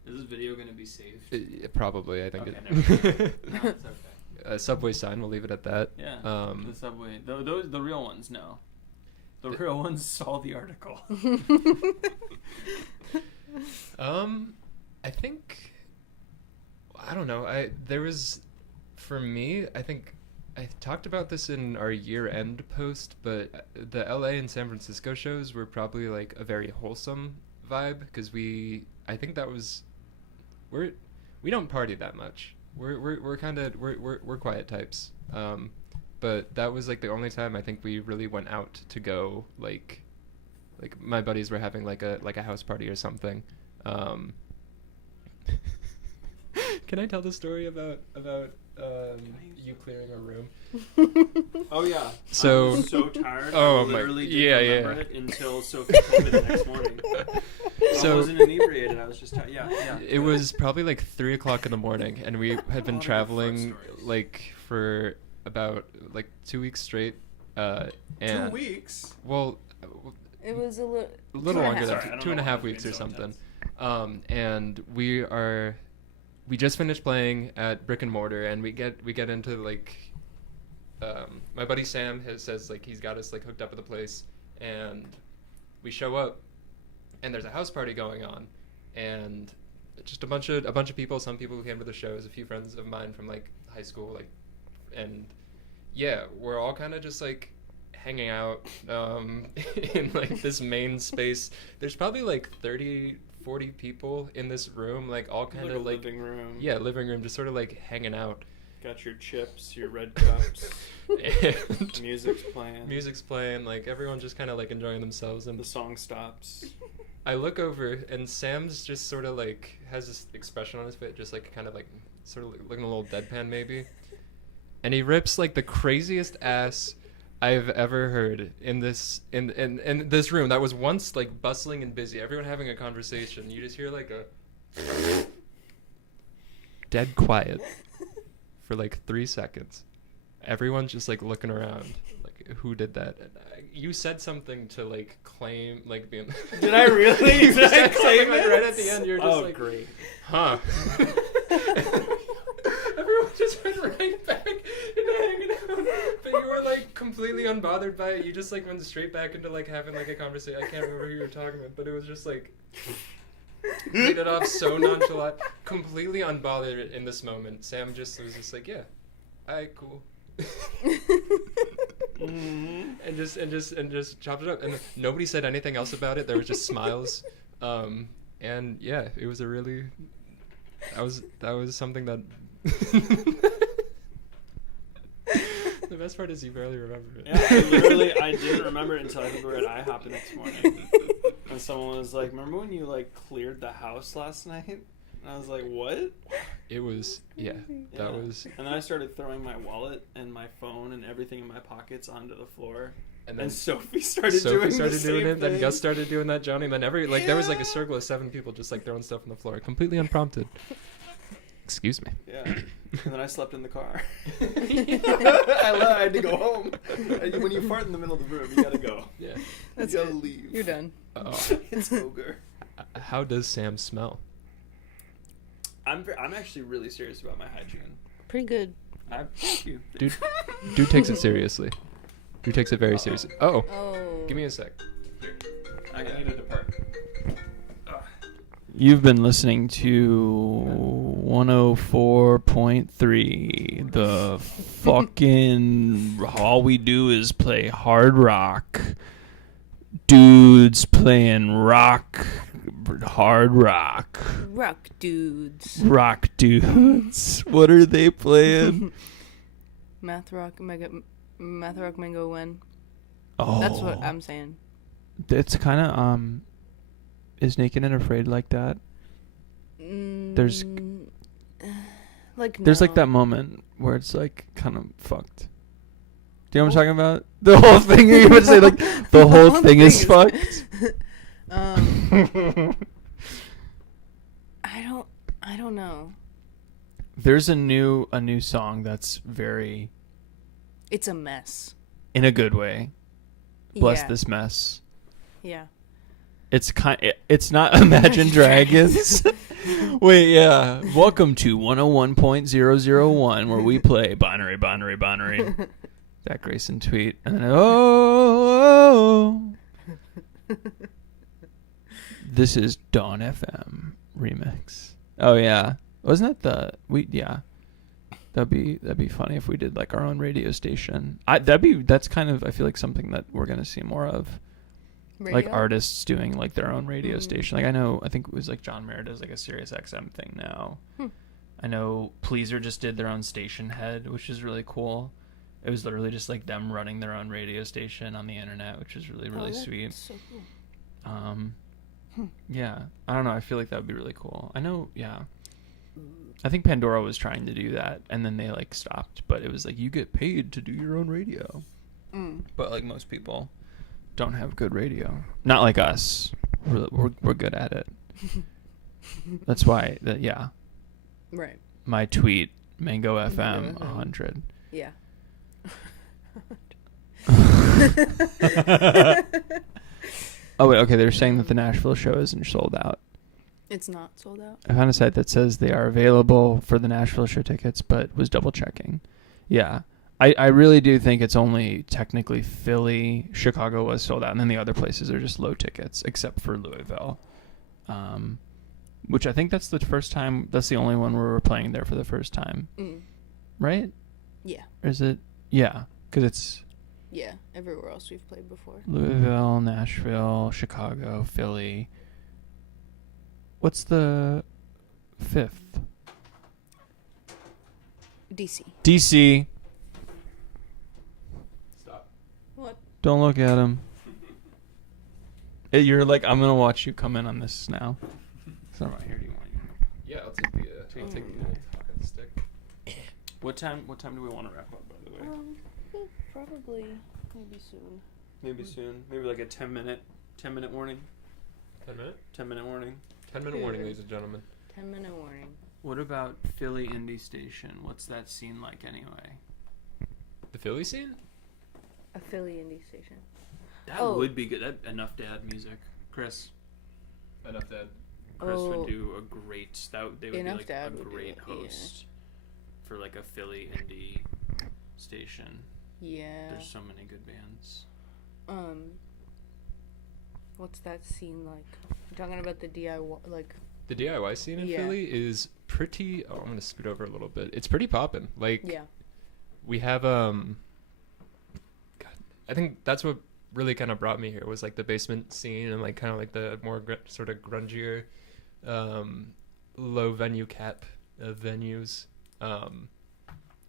Is this video gonna be saved? Probably. I think Okay, it. never mind. No, it's okay. A subway sign. We'll leave it at that. Yeah. Um, The subway. The real ones, no. The real ones saw the article. I think. I don't know. For me, I think I talked about this in our year-end post, but the LA and San Francisco shows were probably like a very wholesome vibe because I think that was, we don't party that much. We're kind of we're quiet types. But that was like the only time I think we really went out to go like my buddies were having like a house party or something. Can I tell the story about you clearing a room? Oh yeah. So I was so tired. Oh I my- literally yeah, didn't remember yeah. it until Sophie told me the next morning. I So wasn't inebriated. I was just tired. Yeah. it was probably like 3:00 in the morning, and we had been lot of traveling fun stories. like for about like 2 weeks straight. And 2 weeks. Well, It was a little Two and a longer half. than Sorry, I don't two and know a why half this weeks being or so something. intense. And we just finished playing at Brick and Mortar, and we get into like my buddy Sam says like he's got us like hooked up at the place, and we show up, and there's a house party going on, and just a bunch of people. Some people who came to the shows, a few friends of mine from like high school, like, and yeah, we're all kind of just like hanging out in like this main space. There's probably like 30-40 people in this room, like all kind Like of a like living room. yeah, living room, just sort of like hanging out. Got your chips, your red cups. And Music's playing. like everyone's just kind of like enjoying themselves, and The song stops. I look over and Sam's just sort of like has this expression on his face, just like kind of like sort of looking a little deadpan maybe, and he rips like the craziest ass I've ever heard in this room that was once like bustling and busy, everyone having a conversation. You just hear like a dead quiet for like 3 seconds. Everyone's just like looking around, like who did that? And you said something to like claim like the. Did I really? You Did I said claim something, like, it? right at the end? You're just like, great. huh? Everyone just went right back into hanging out, but you were like completely unbothered by it. You just like went straight back into like having like a conversation. I can't remember who you were talking with, but it was just like. Played it off so nonchalant, completely unbothered in this moment. Sam just was just like, yeah, alright, cool. and just chopped it up, and nobody said anything else about it. There was just smiles, and yeah, it was a really that was something that the best part is you barely remember it. Yeah, I didn't remember it until I think we were at IHOP the next morning, and someone was like, "Remember when you like cleared the house last night?" And I was like, "What?" It was that Yeah. was, And then I started throwing my wallet and my phone and everything in my pockets onto the floor. and then And Sophie started Sophie doing started the doing same it, then thing. Gus started doing that, Johnny, and then there was like a Yeah. circle of 7 people just like throwing stuff on the floor, completely unprompted. Excuse me. Yeah. And then I slept in the car. I had to go home. When you fart in the middle of the room, you gotta go. Yeah. That's you gotta it. leave. You're done. Oh. It's ogre. How does Sam smell? I'm actually really serious about my hygiene. Pretty good. Thank you. Dude takes it seriously. Dude takes it very seriously. Oh, Oh. give me a sec. I need to depart. You've been listening to 104.3. The fucking all we do is play hard rock. Dudes playing hard rock. Rock dudes. Rock dudes. What are they playing? Math Rock Mango Win. Oh, That's what I'm saying. It's kind of is Naked and Afraid like that? There's like There's like no. that moment where it's like kind of fucked. Do you know what I'm talking about? The whole thing. You're going to say like the whole thing is fucked. I don't know. There's a new song that's very It's a mess. in a good way. Bless Yeah. this mess. Yeah. It's not Imagine Dragons. Wait, yeah. Welcome to 101.001 where we play binary. That Grayson tweet. And then, this is Dawn FM remix. Oh yeah. Wasn't that That'd be funny if we did like our own radio station. That's kind of, I feel like, something that we're gonna see more of. Radio? Like artists doing like their own radio station. Like I think it was like John Mayer does like a Sirius XM thing now. I know Pleaser just did their own station head, which is really cool. It was literally just like them running their own radio station on the internet, which is really sweet. So cool. Yeah, I don't know. I feel like that would be really cool. I know. Yeah, I think Pandora was trying to do that, and then they like stopped. But it was like you get paid to do your own radio. But like most people don't have good radio. Not like us. We're good at it. That's why yeah. Right. My tweet, Mango FM 100. Yeah. Oh wait, okay, they're saying that the Nashville show isn't sold out. It's not sold out. I found a site that says they are available for the Nashville show tickets, but was double checking. Yeah. I really do think it's only technically Philly. Chicago was sold out, and then the other places are just low tickets, except for Louisville. Which I think that's the first time, that's the only one where we're playing there for the first time. Right? Yeah. Or is it? Yeah, because it's... Yeah, everywhere else we've played before. Louisville, Nashville, Chicago, Philly. What's the fifth? DC. DC. Stop. What? Don't look at him. You're like, I'm going to watch you come in on this now. So right here, do you want Yeah, I'll take the talking stick. What time do we want to wrap up, by the way? Probably maybe soon. Maybe soon. Maybe like a 10 minute warning. 10 minute? 10 minute warning. 10 minute warning, ladies and gentlemen. 10-minute warning. What about Philly Indie Station? What's that scene like anyway? The Philly scene? A Philly indie station. That would be good. Enough Dad music. Chris Enough Dad. would do a great... They would Enough be like Dad a would great do it, host for like a Philly indie station. Yeah. There's so many good bands. What's that scene like? You're talking about the DIY, like... The DIY scene in Philly is pretty... Oh, I'm going to scoot over a little bit. It's pretty poppin'. Like, we have... God, I think that's what really kind of brought me here was, like, the basement scene and, like, kind of, like, the more sort of grungier, low venue cap venues.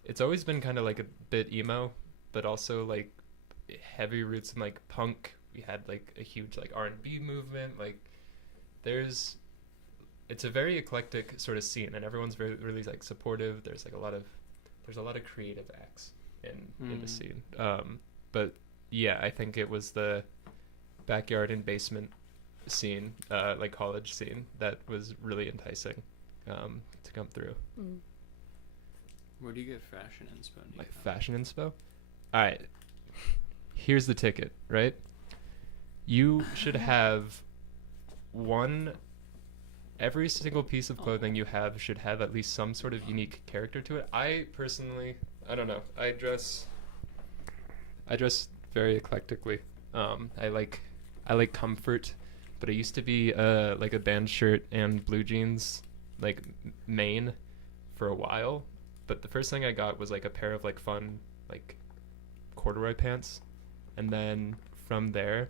It's always been kind of, like, a bit emo, but also, like, heavy roots in, like, punk. We had, like, a huge, like, R&B movement. Like, it's a very eclectic sort of scene, and everyone's really like supportive. There's a lot of creative acts in the scene. But yeah, I think it was the backyard and basement scene, like college scene, that was really enticing to come through. Where do you get fashion inspo? Like fashion inspo? All right. Here's the ticket, right? You should have every single piece of clothing you have should have at least some sort of unique character to it. I personally, I don't know. I dress very eclectically. I like comfort, but it used to be like a band shirt and blue jeans, like main, for a while. But the first thing I got was like a pair of like fun like corduroy pants, and then from there,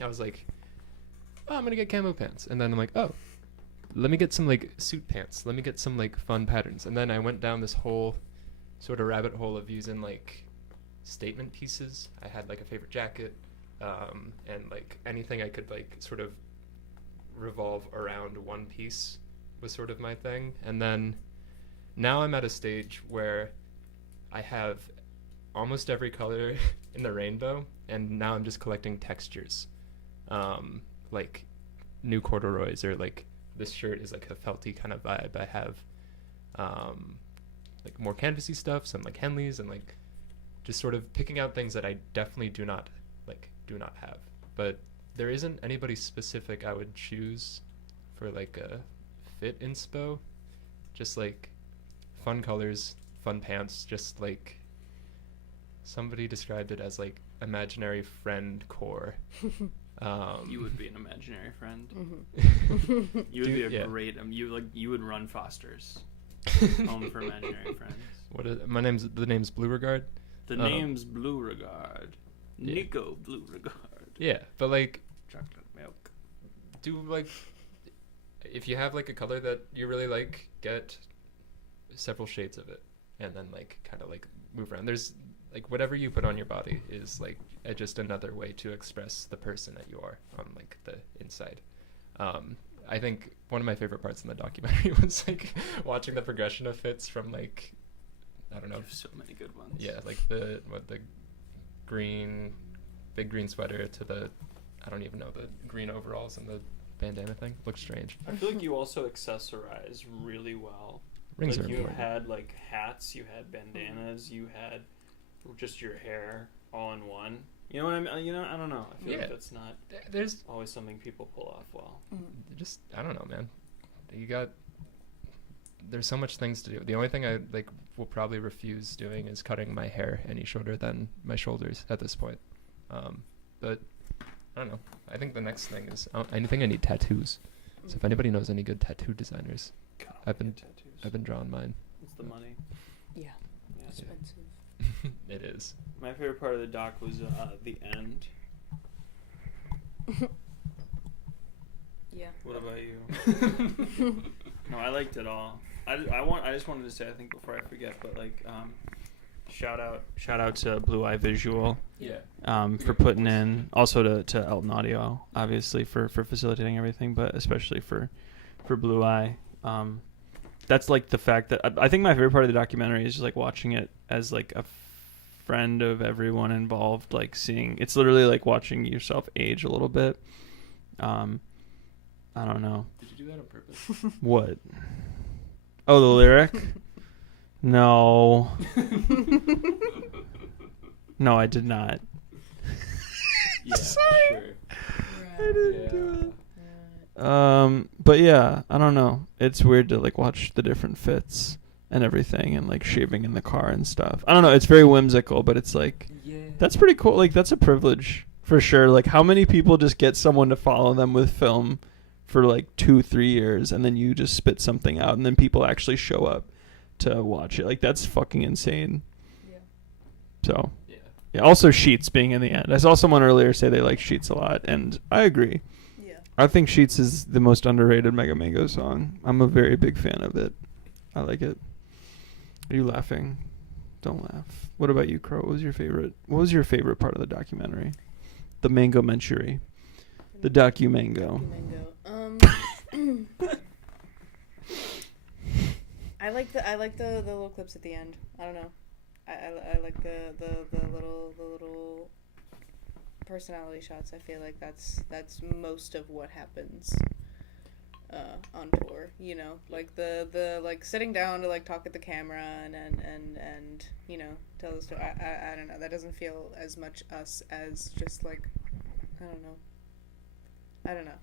I was like, oh, I'm gonna get camo pants, and then I'm like, oh, let me get some like suit pants. Let me get some like fun patterns. And then I went down this whole sort of rabbit hole of using like statement pieces. I had like a favorite jacket, and like anything I could like sort of revolve around one piece was sort of my thing. And then now I'm at a stage where I have almost every color in the rainbow, and now I'm just collecting textures, like new corduroys, or like this shirt is like a felty kind of vibe. I have like more canvasy stuff, some like Henleys, and like just sort of picking out things that I definitely do not have. But there isn't anybody specific I would choose for like a fit inspo. Just like fun colors, fun pants, just like somebody described it as like imaginary friend core. You would be an imaginary friend. Mm-hmm. You would be a yeah. great. You would run Foster's home for imaginary friends. The name's Blue Regard. The name's Blue Regard. Yeah. Nico Blue Regard. Yeah, but like Chocolate milk. do like if you have like a color that you really like, get several shades of it and then like kind of like move around. There's like whatever you put on your body is like just another way to express the person that you are on like the inside. I think one of my favorite parts in the documentary was like watching the progression of fits from like, I don't know. There's so many good ones. Yeah, like the big green sweater to the, I don't even know, the green overalls and the bandana thing. Looks strange. I feel like you also accessorize really well. Rings like are you important. had like hats, you had bandanas, you had just your hair all in one. You know what I mean? You know, I don't know. I feel Yeah. like that's not There's always something people pull off well. just, I don't know, man. There's so much things to do. The only thing I like will probably refuse doing is cutting my hair any shorter than my shoulders at this point. But I don't know. I think the next thing is I think I need tattoos. So if anybody knows any good tattoo designers, God, I've been- tattoos. I've been drawing mine. It's the money. Yeah, Yeah. expensive. It is. My favorite part of the doc was the end. Yeah. What about you? No, I liked it all. I just wanted to say, I think before I forget, but like shout out to Blue Eye Visual Yeah. for putting in, also to Elton Audio obviously for facilitating everything, but especially for Blue Eye. That's like the fact that I think my favorite part of the documentary is just like watching it as like a friend of everyone involved, like seeing it's literally like watching yourself age a little bit. I don't know. Did you do that on purpose? What? Oh, the lyric? No. No, I did not. Yeah, sure. I didn't do it. But yeah, I don't know. It's weird to like watch the different fits and everything and like shaving in the car and stuff. I don't know. It's very whimsical, but it's like, Yeah. that's pretty cool. Like that's a privilege for sure. Like how many people just get someone to follow them with film for like 2-3 years and then you just spit something out and then people actually show up to watch it. Like that's fucking insane. Yeah. So Yeah. yeah. Also Sheets being in the end. I saw someone earlier say they like Sheets a lot and I agree. Yeah. I think Sheets is the most underrated Mega Mango song. I'm a very big fan of it. I like it. Are you laughing? Don't laugh. What about you, Crow? What was your favorite part of the documentary? The Mango Manchuri. The Docu-Mango. I like the little clips at the end. I don't know. I like the little personality shots. I feel like that's most of what happens on tour, you know, like the like sitting down to like talk at the camera and you know, tell the story. I don't know, that doesn't feel as much us as just like I don't know,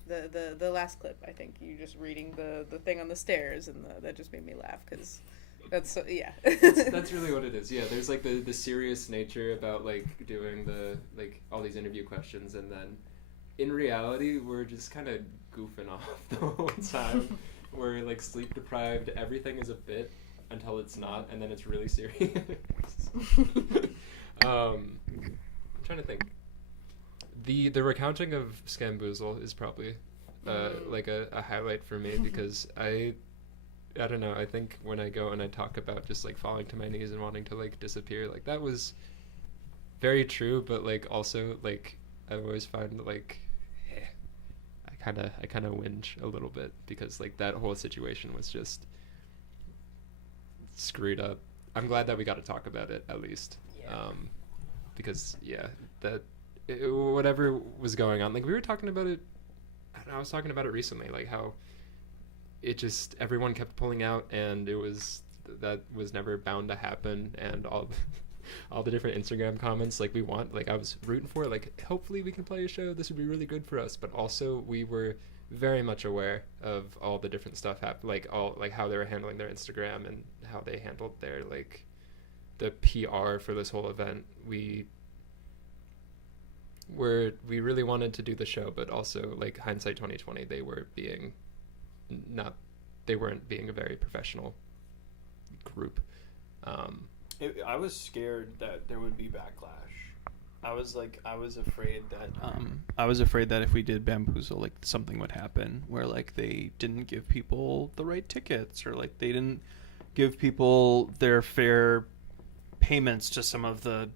the last clip, I think you just reading the thing on the stairs and that just made me laugh because that's yeah. That's really what it is. Yeah, there's like the serious nature about like doing the like all these interview questions, and then in reality we're just kind of goofing off the whole time. We're like sleep deprived. Everything is a bit until it's not, and then it's really serious. I'm trying to think. The recounting of Scamboozle is probably like a highlight for me because I don't know, I think when I go and I talk about just like falling to my knees and wanting to like disappear, like that was very true, but like also like I always find like I kind of whinge a little bit because like that whole situation was just screwed up. I'm glad that we got to talk about it at least. Yeah. Because yeah, that whatever was going on, like we were talking about it, I was talking about it recently, like how it just everyone kept pulling out and that was never bound to happen, and all all the different Instagram comments. Like, we want, like, I was rooting for it, like, hopefully we can play a show, this would be really good for us. But also we were very much aware of all the different stuff like how they were handling their Instagram and how they handled their, like, the PR for this whole event. We really wanted to do the show, but also, like, hindsight 2020, they weren't being a very professional group. I was scared that there would be backlash. I was afraid that if we did Bamboozle, like, something would happen where, like, they didn't give people the right tickets, or, like, they didn't give people their fair payments to some of the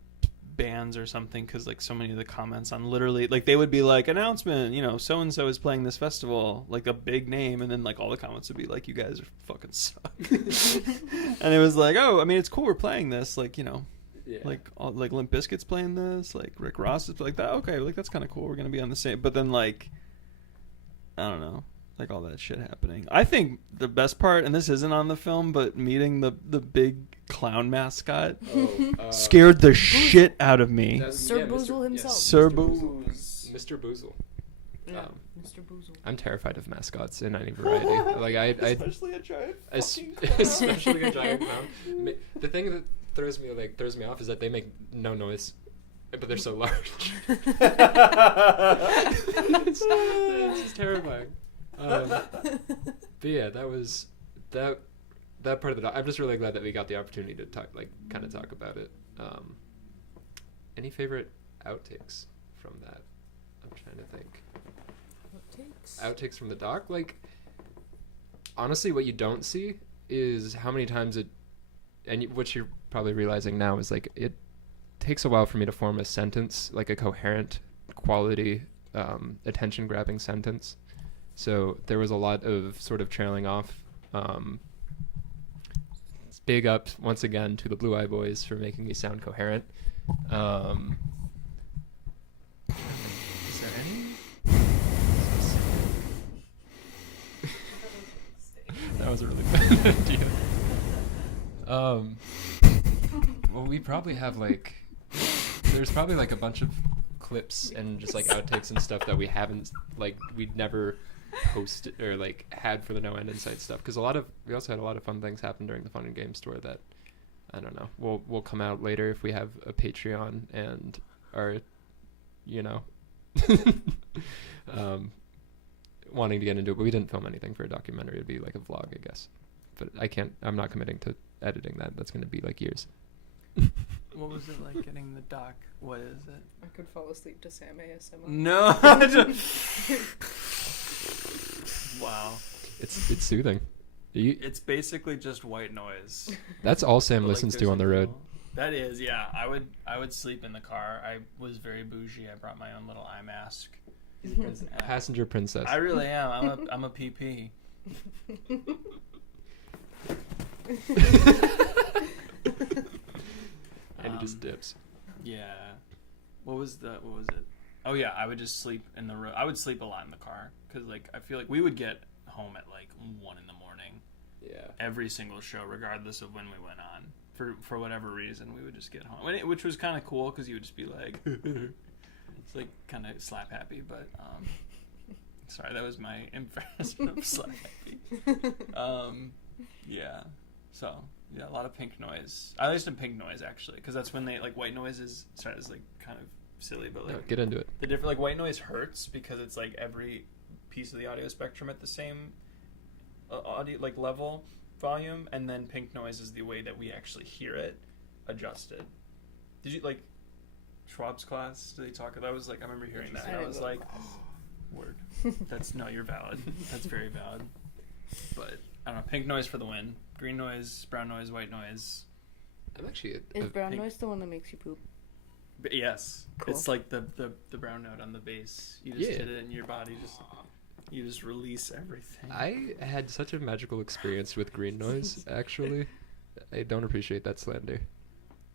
bands or something, because, like, so many of the comments on literally, like, they would be like, announcement, you know, so and so is playing this festival, like a big name, and then, like, all the comments would be like, you guys are fucking suck. And it was like, oh, I mean, it's cool we're playing this, like, you know, like Limp Bizkit's playing this, like Rick Ross is like that, okay, like, that's kind of cool, we're gonna be on the same. But then, like, I don't know, like, all that shit happening. I think the best part, and this isn't on the film, but meeting the big clown mascot scared the shit out of me. Sir Boozle himself. Sir Mr. Boozle. Yeah, Mr. Boozle. I'm terrified of mascots in any variety. Like, I especially a giant especially a giant clown. The thing that throws me off is that they make no noise, but they're so large. It's just terrifying. But yeah, that was that part of the doc. I'm just really glad that we got the opportunity to talk about it. Any favorite outtakes from that? I'm trying to think. Outtakes from the doc? Like, honestly, what you don't see is how many times what you're probably realizing now is, like, it takes a while for me to form a sentence, like a coherent, quality, attention-grabbing sentence. So there was a lot of sort of trailing off. Big ups once again to the Blue Eye Boys for making me sound coherent. Is there any? That was a really bad idea. Well, we probably have, like, there's probably, like, a bunch of clips and just, like, outtakes and stuff that we haven't, like, we'd never posted or, like, had for the No End in Sight stuff, because we also had a lot of fun things happen during the Fun and Games tour that, I don't know, will come out later if we have a Patreon and are, you know, wanting to get into it. But we didn't film anything for a documentary. It'd be like a vlog, I guess. But I'm not committing to editing that. That's going to be like years. What was it like getting the doc? What is it? I could fall asleep to Sam ASMR. No. Wow. It's soothing. It's basically just white noise. That's all Sam But, listens like, to on the road. That is, yeah. I would sleep in the car. I was very bougie. I brought my own little eye mask. Passenger princess. I really am. I'm a PP. And he just dips. Yeah. What was it? Oh yeah, I would just sleep in the road. I would sleep a lot in the car because, like, I feel like we would get home at like 1 a.m. Yeah. Every single show, regardless of when we went on. For whatever reason, we would just get home, which was kind of cool because you would just be like, it's like kind of slap happy. But sorry, that was my impression of slap happy. Yeah. So yeah, a lot of pink noise. I listened to pink noise actually because that's when they, like, white noise is like kind of silly, but, like, No, get into it. the different, like, white noise hurts because it's like every piece of the audio spectrum at the same audio, like, level volume, and then pink noise is the way that we actually hear it adjusted. Did you, like, Schwab's class? Did they talk? That was like, I remember hearing that and I was like, word. No, you're valid. That's very valid. But I don't know, pink noise for the win. Green noise, brown noise, white noise. I'm actually Is brown pink noise the one that makes you poop? But yes. Cool. It's like the brown note on the bass. You just Yeah. hit it and your body you just release everything. I had such a magical experience with green noise, actually. I don't appreciate that slander.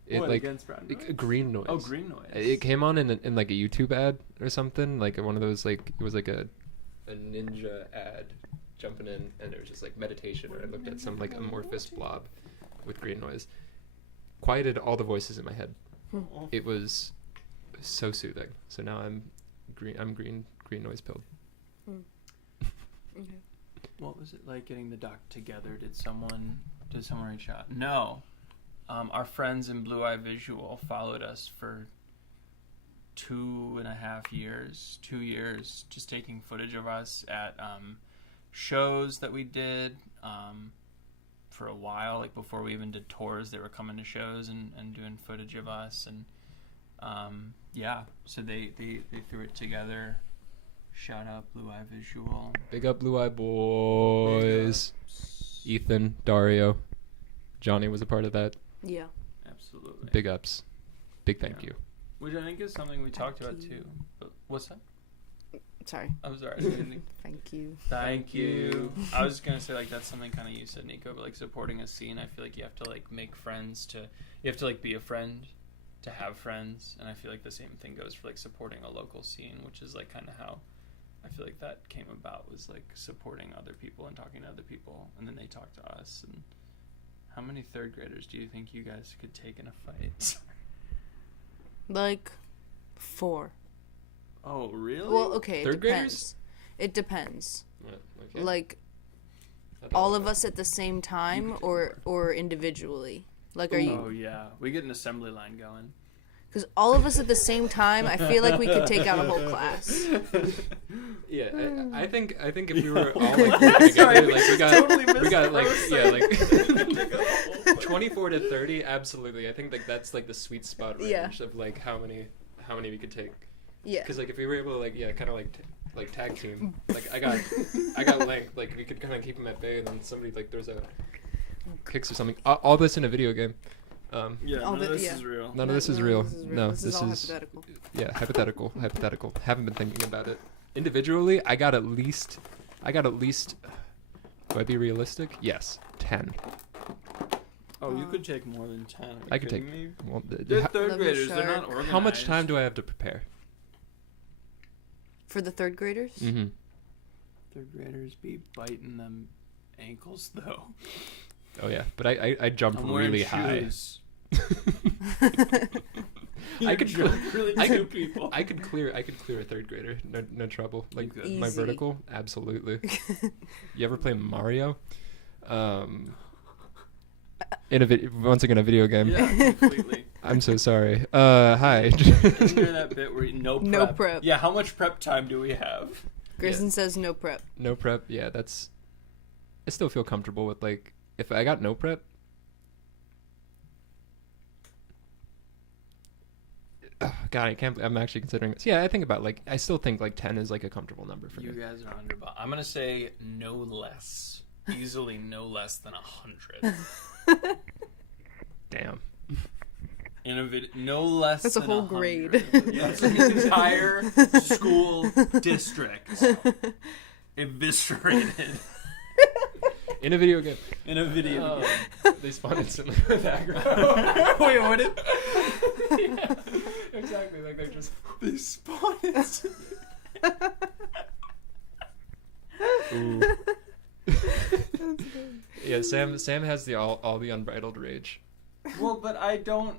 What, against brown noise? Green noise. Oh, green noise. It came on in like a YouTube ad or something, like one of those, like, it was like a ninja ad jumping in, and it was just like meditation, or I looked at some like amorphous blob with green noise. quieted all the voices in my head. Oh. It was so soothing. So now I'm green noise pilled. Okay. What was it like getting the doc together? Did someone reach out? No. Our friends in Blue Eye Visual followed us for 2.5 years, 2 years, just taking footage of us at shows that we did for a while. Like before we even did tours, they were coming to shows and doing footage of us. And so they threw it together. Shout out Blue Eye Visual. Big up Blue Eye Boys. Ethan, Dario, Johnny was a part of that. Yeah. Absolutely. Big ups. Big thank you. Which I think is something we talked about too. What's that? Sorry. I'm sorry. Thank you. Thank you. I was gonna say like that's something kind of you said, Nico, but like supporting a scene, I feel like you have to like make friends you have to like be a friend to have friends, and I feel like the same thing goes for like supporting a local scene, which is like kind of how I feel like that came about, was like supporting other people and talking to other people, and then they talk to us. And how many third graders do you think you guys could take in a fight? Like 4. Oh, really? Well, okay, Third it graders? depends. It depends. Okay. Like all of us at the same time or individually. Like are you? Oh yeah, we get an assembly line going. Because all of us at the same time, I feel like we could take out a whole class. Yeah, I think if we were all like working together, like we got like 24 to 30, absolutely. I think like that's like the sweet spot range of like how many we could take. Yeah. Because like if we were able to like kind of like tag team, like I got length, like we could kind of keep them at bay, and then somebody like throws out kicks or something. All this in a video game. None of this is real. None of this is real. No, this is all hypothetical. Yeah, hypothetical. Haven't been thinking about it. Individually, I got at least. Do I be realistic? Yes, 10. Oh, you could take more than 10. I could take. Me? Well, They're third graders. They're not organized. how much time do I have to prepare? For the third graders? Mm-hmm. Third graders be biting them ankles though. Oh yeah, but I jumped really high. I could clear a third grader, no trouble. Like my vertical, absolutely. You ever play Mario? Once again, a video game. Yeah, completely. I'm so sorry. Hi. Isn't there that bit where no prep? No prep. Yeah, how much prep time do we have? Grayson says no prep. No prep. Yeah, that's. I still feel comfortable with like if I got no prep. God, I can't. I'm actually considering this. Yeah, I think about like I still think like 10 is like a comfortable number for me. You guys are under. I'm gonna say no less. Easily no less than 100. Damn. In a no less. That's a than whole 100. grade. That's an entire school district eviscerated. In a video game. In a video game. They spawn instantly with aggro. Wait, what? Yeah, exactly. Like they're just. They spawn instantly. Ooh. Yeah, Sam has the all the unbridled rage. Well, but I don't.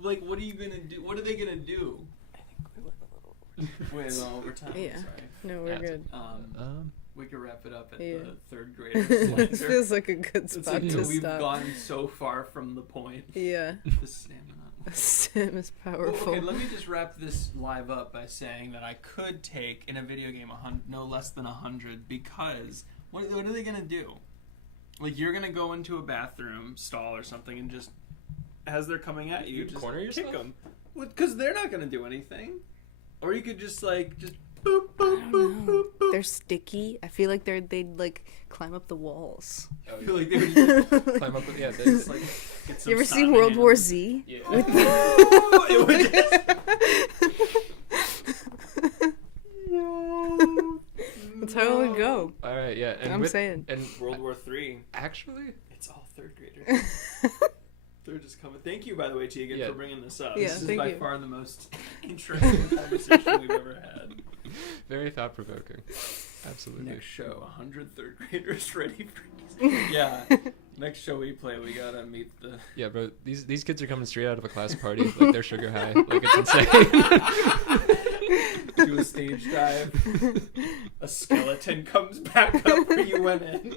Like, what are you gonna do? What are they gonna do? I think we went a little. Wait, no, over time. Yeah. Sorry. No, we're good. We could wrap it up at Yeah. the third grader This slander. feels like a good It's spot like to we've stop. gone so far from the point. Yeah. The stamina. Sam is powerful. Well, okay, let me just wrap this live up by saying that I could take in a video game no less than 100 because what are they gonna do? Like you're gonna go into a bathroom stall or something and just as they're coming at you, just corner kick yourself? them. Because they're not gonna do anything. Or you could just like boop I boop don't boop know. boop boop. They're sticky. I feel like they'd like climb up the walls. I feel like they would just Climb up with, yeah, they just like. get some You ever snot seen in World their War hand. Z? Yeah. It would just... That's how it would go. All right, yeah. And I'm saying. And World War III. actually, It's all third graders. They're just coming. Thank you, by the way, Tegan, Yeah. for bringing this up. Yeah, This is thank by you. far the most interesting conversation we've ever had. very thought provoking. Absolutely. Next show, 100 third graders ready for Yeah. Next show we play, we gotta meet the. Yeah, bro. These kids are coming straight out of a class party, like they're sugar high, like it's insane. Do a stage dive. A skeleton comes back up where you went in.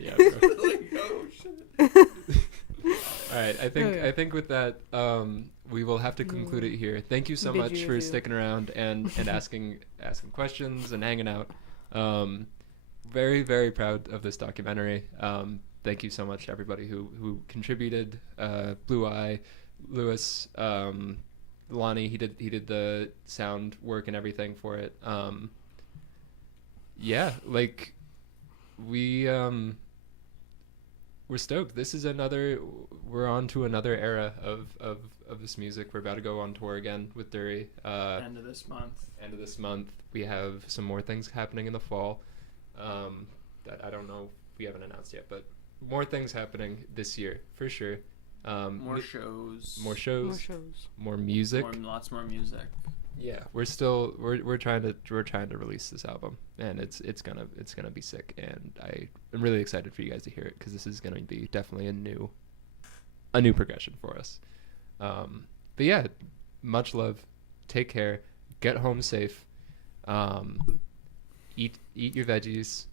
Yeah, bro. Like, oh shit. All right, I think with that, we will have to conclude it here. Thank you so Bid much you for adieu. sticking around and asking questions and hanging out. Very, very proud of this documentary. Thank you so much to everybody who contributed. Blue Eye, Lewis, Lonnie. He did the sound work and everything for it. Yeah, like we're stoked. This is we're on to another era of this music. We're about to go on tour again with Dury. End of this month. We have some more things happening in the fall that I don't know, we haven't announced yet, but more things happening this year for sure. More shows. More music. Lots more music. Yeah, we're trying to release this album, and it's gonna be sick, and I'm really excited for you guys to hear it, because this is gonna be definitely a new progression for us. But yeah, much love. Take care. Get home safe. Eat your veggies.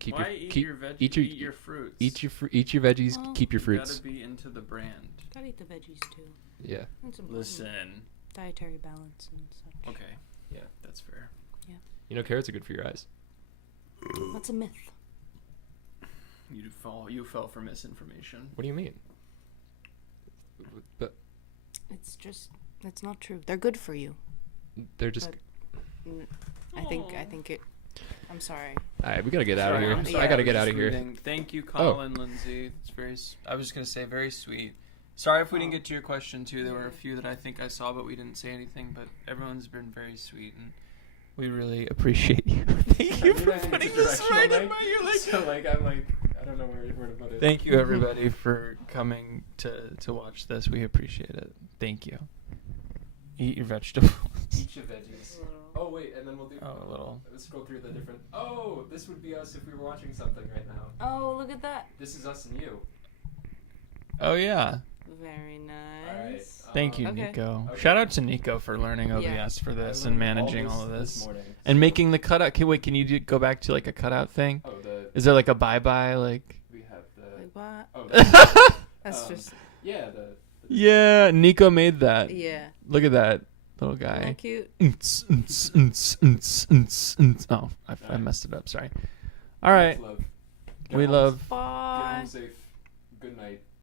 Eat your fruits. Eat your veggies. Well, keep your You fruits. gotta be into the brand. Gotta eat the veggies too. Yeah. That's important. Listen. Dietary balance and such. Okay. Yeah. That's fair. You know, carrots are good for your eyes. That's a myth. You fell for misinformation. What do you mean? But It's not true. They're good for you. they're just. I think it. I'm sorry. All right, we gotta get out of here. I'm sorry, I gotta was get just out of here. reading. Thank you, Colin, Lindsay. It's very. I was just gonna say very sweet. Sorry if we didn't get to your question too. There were a few that I think I saw, but we didn't say anything. But everyone's been very sweet, and we really appreciate you. Thank you for putting this right in my ear. I don't know where to put it. Thank you, everybody, for coming to watch this. We appreciate it. Thank you. Eat your vegetables. Eat your veggies. Oh wait, and then we'll do. Oh, a little. Let's scroll through the different. Oh, this would be us if we were watching something right now. Oh, look at that. This is us and you. Oh yeah. Very nice. All right. Thank you, Okay. Nico. Okay. Shout out to Nico for learning OBS Yeah. for this I and learned managing all of this. morning, And so- making the cutout. Okay, wait, can you go back to like a cutout thing? Oh, Is there like a bye-bye? Like. we have the. Like what? Oh, That's just. yeah. Yeah, Nico made that. Yeah. Look at that little Isn't guy. that cute? Oh, I messed it up. Sorry. All right. Love. We love. Get Bye. home safe. Good night.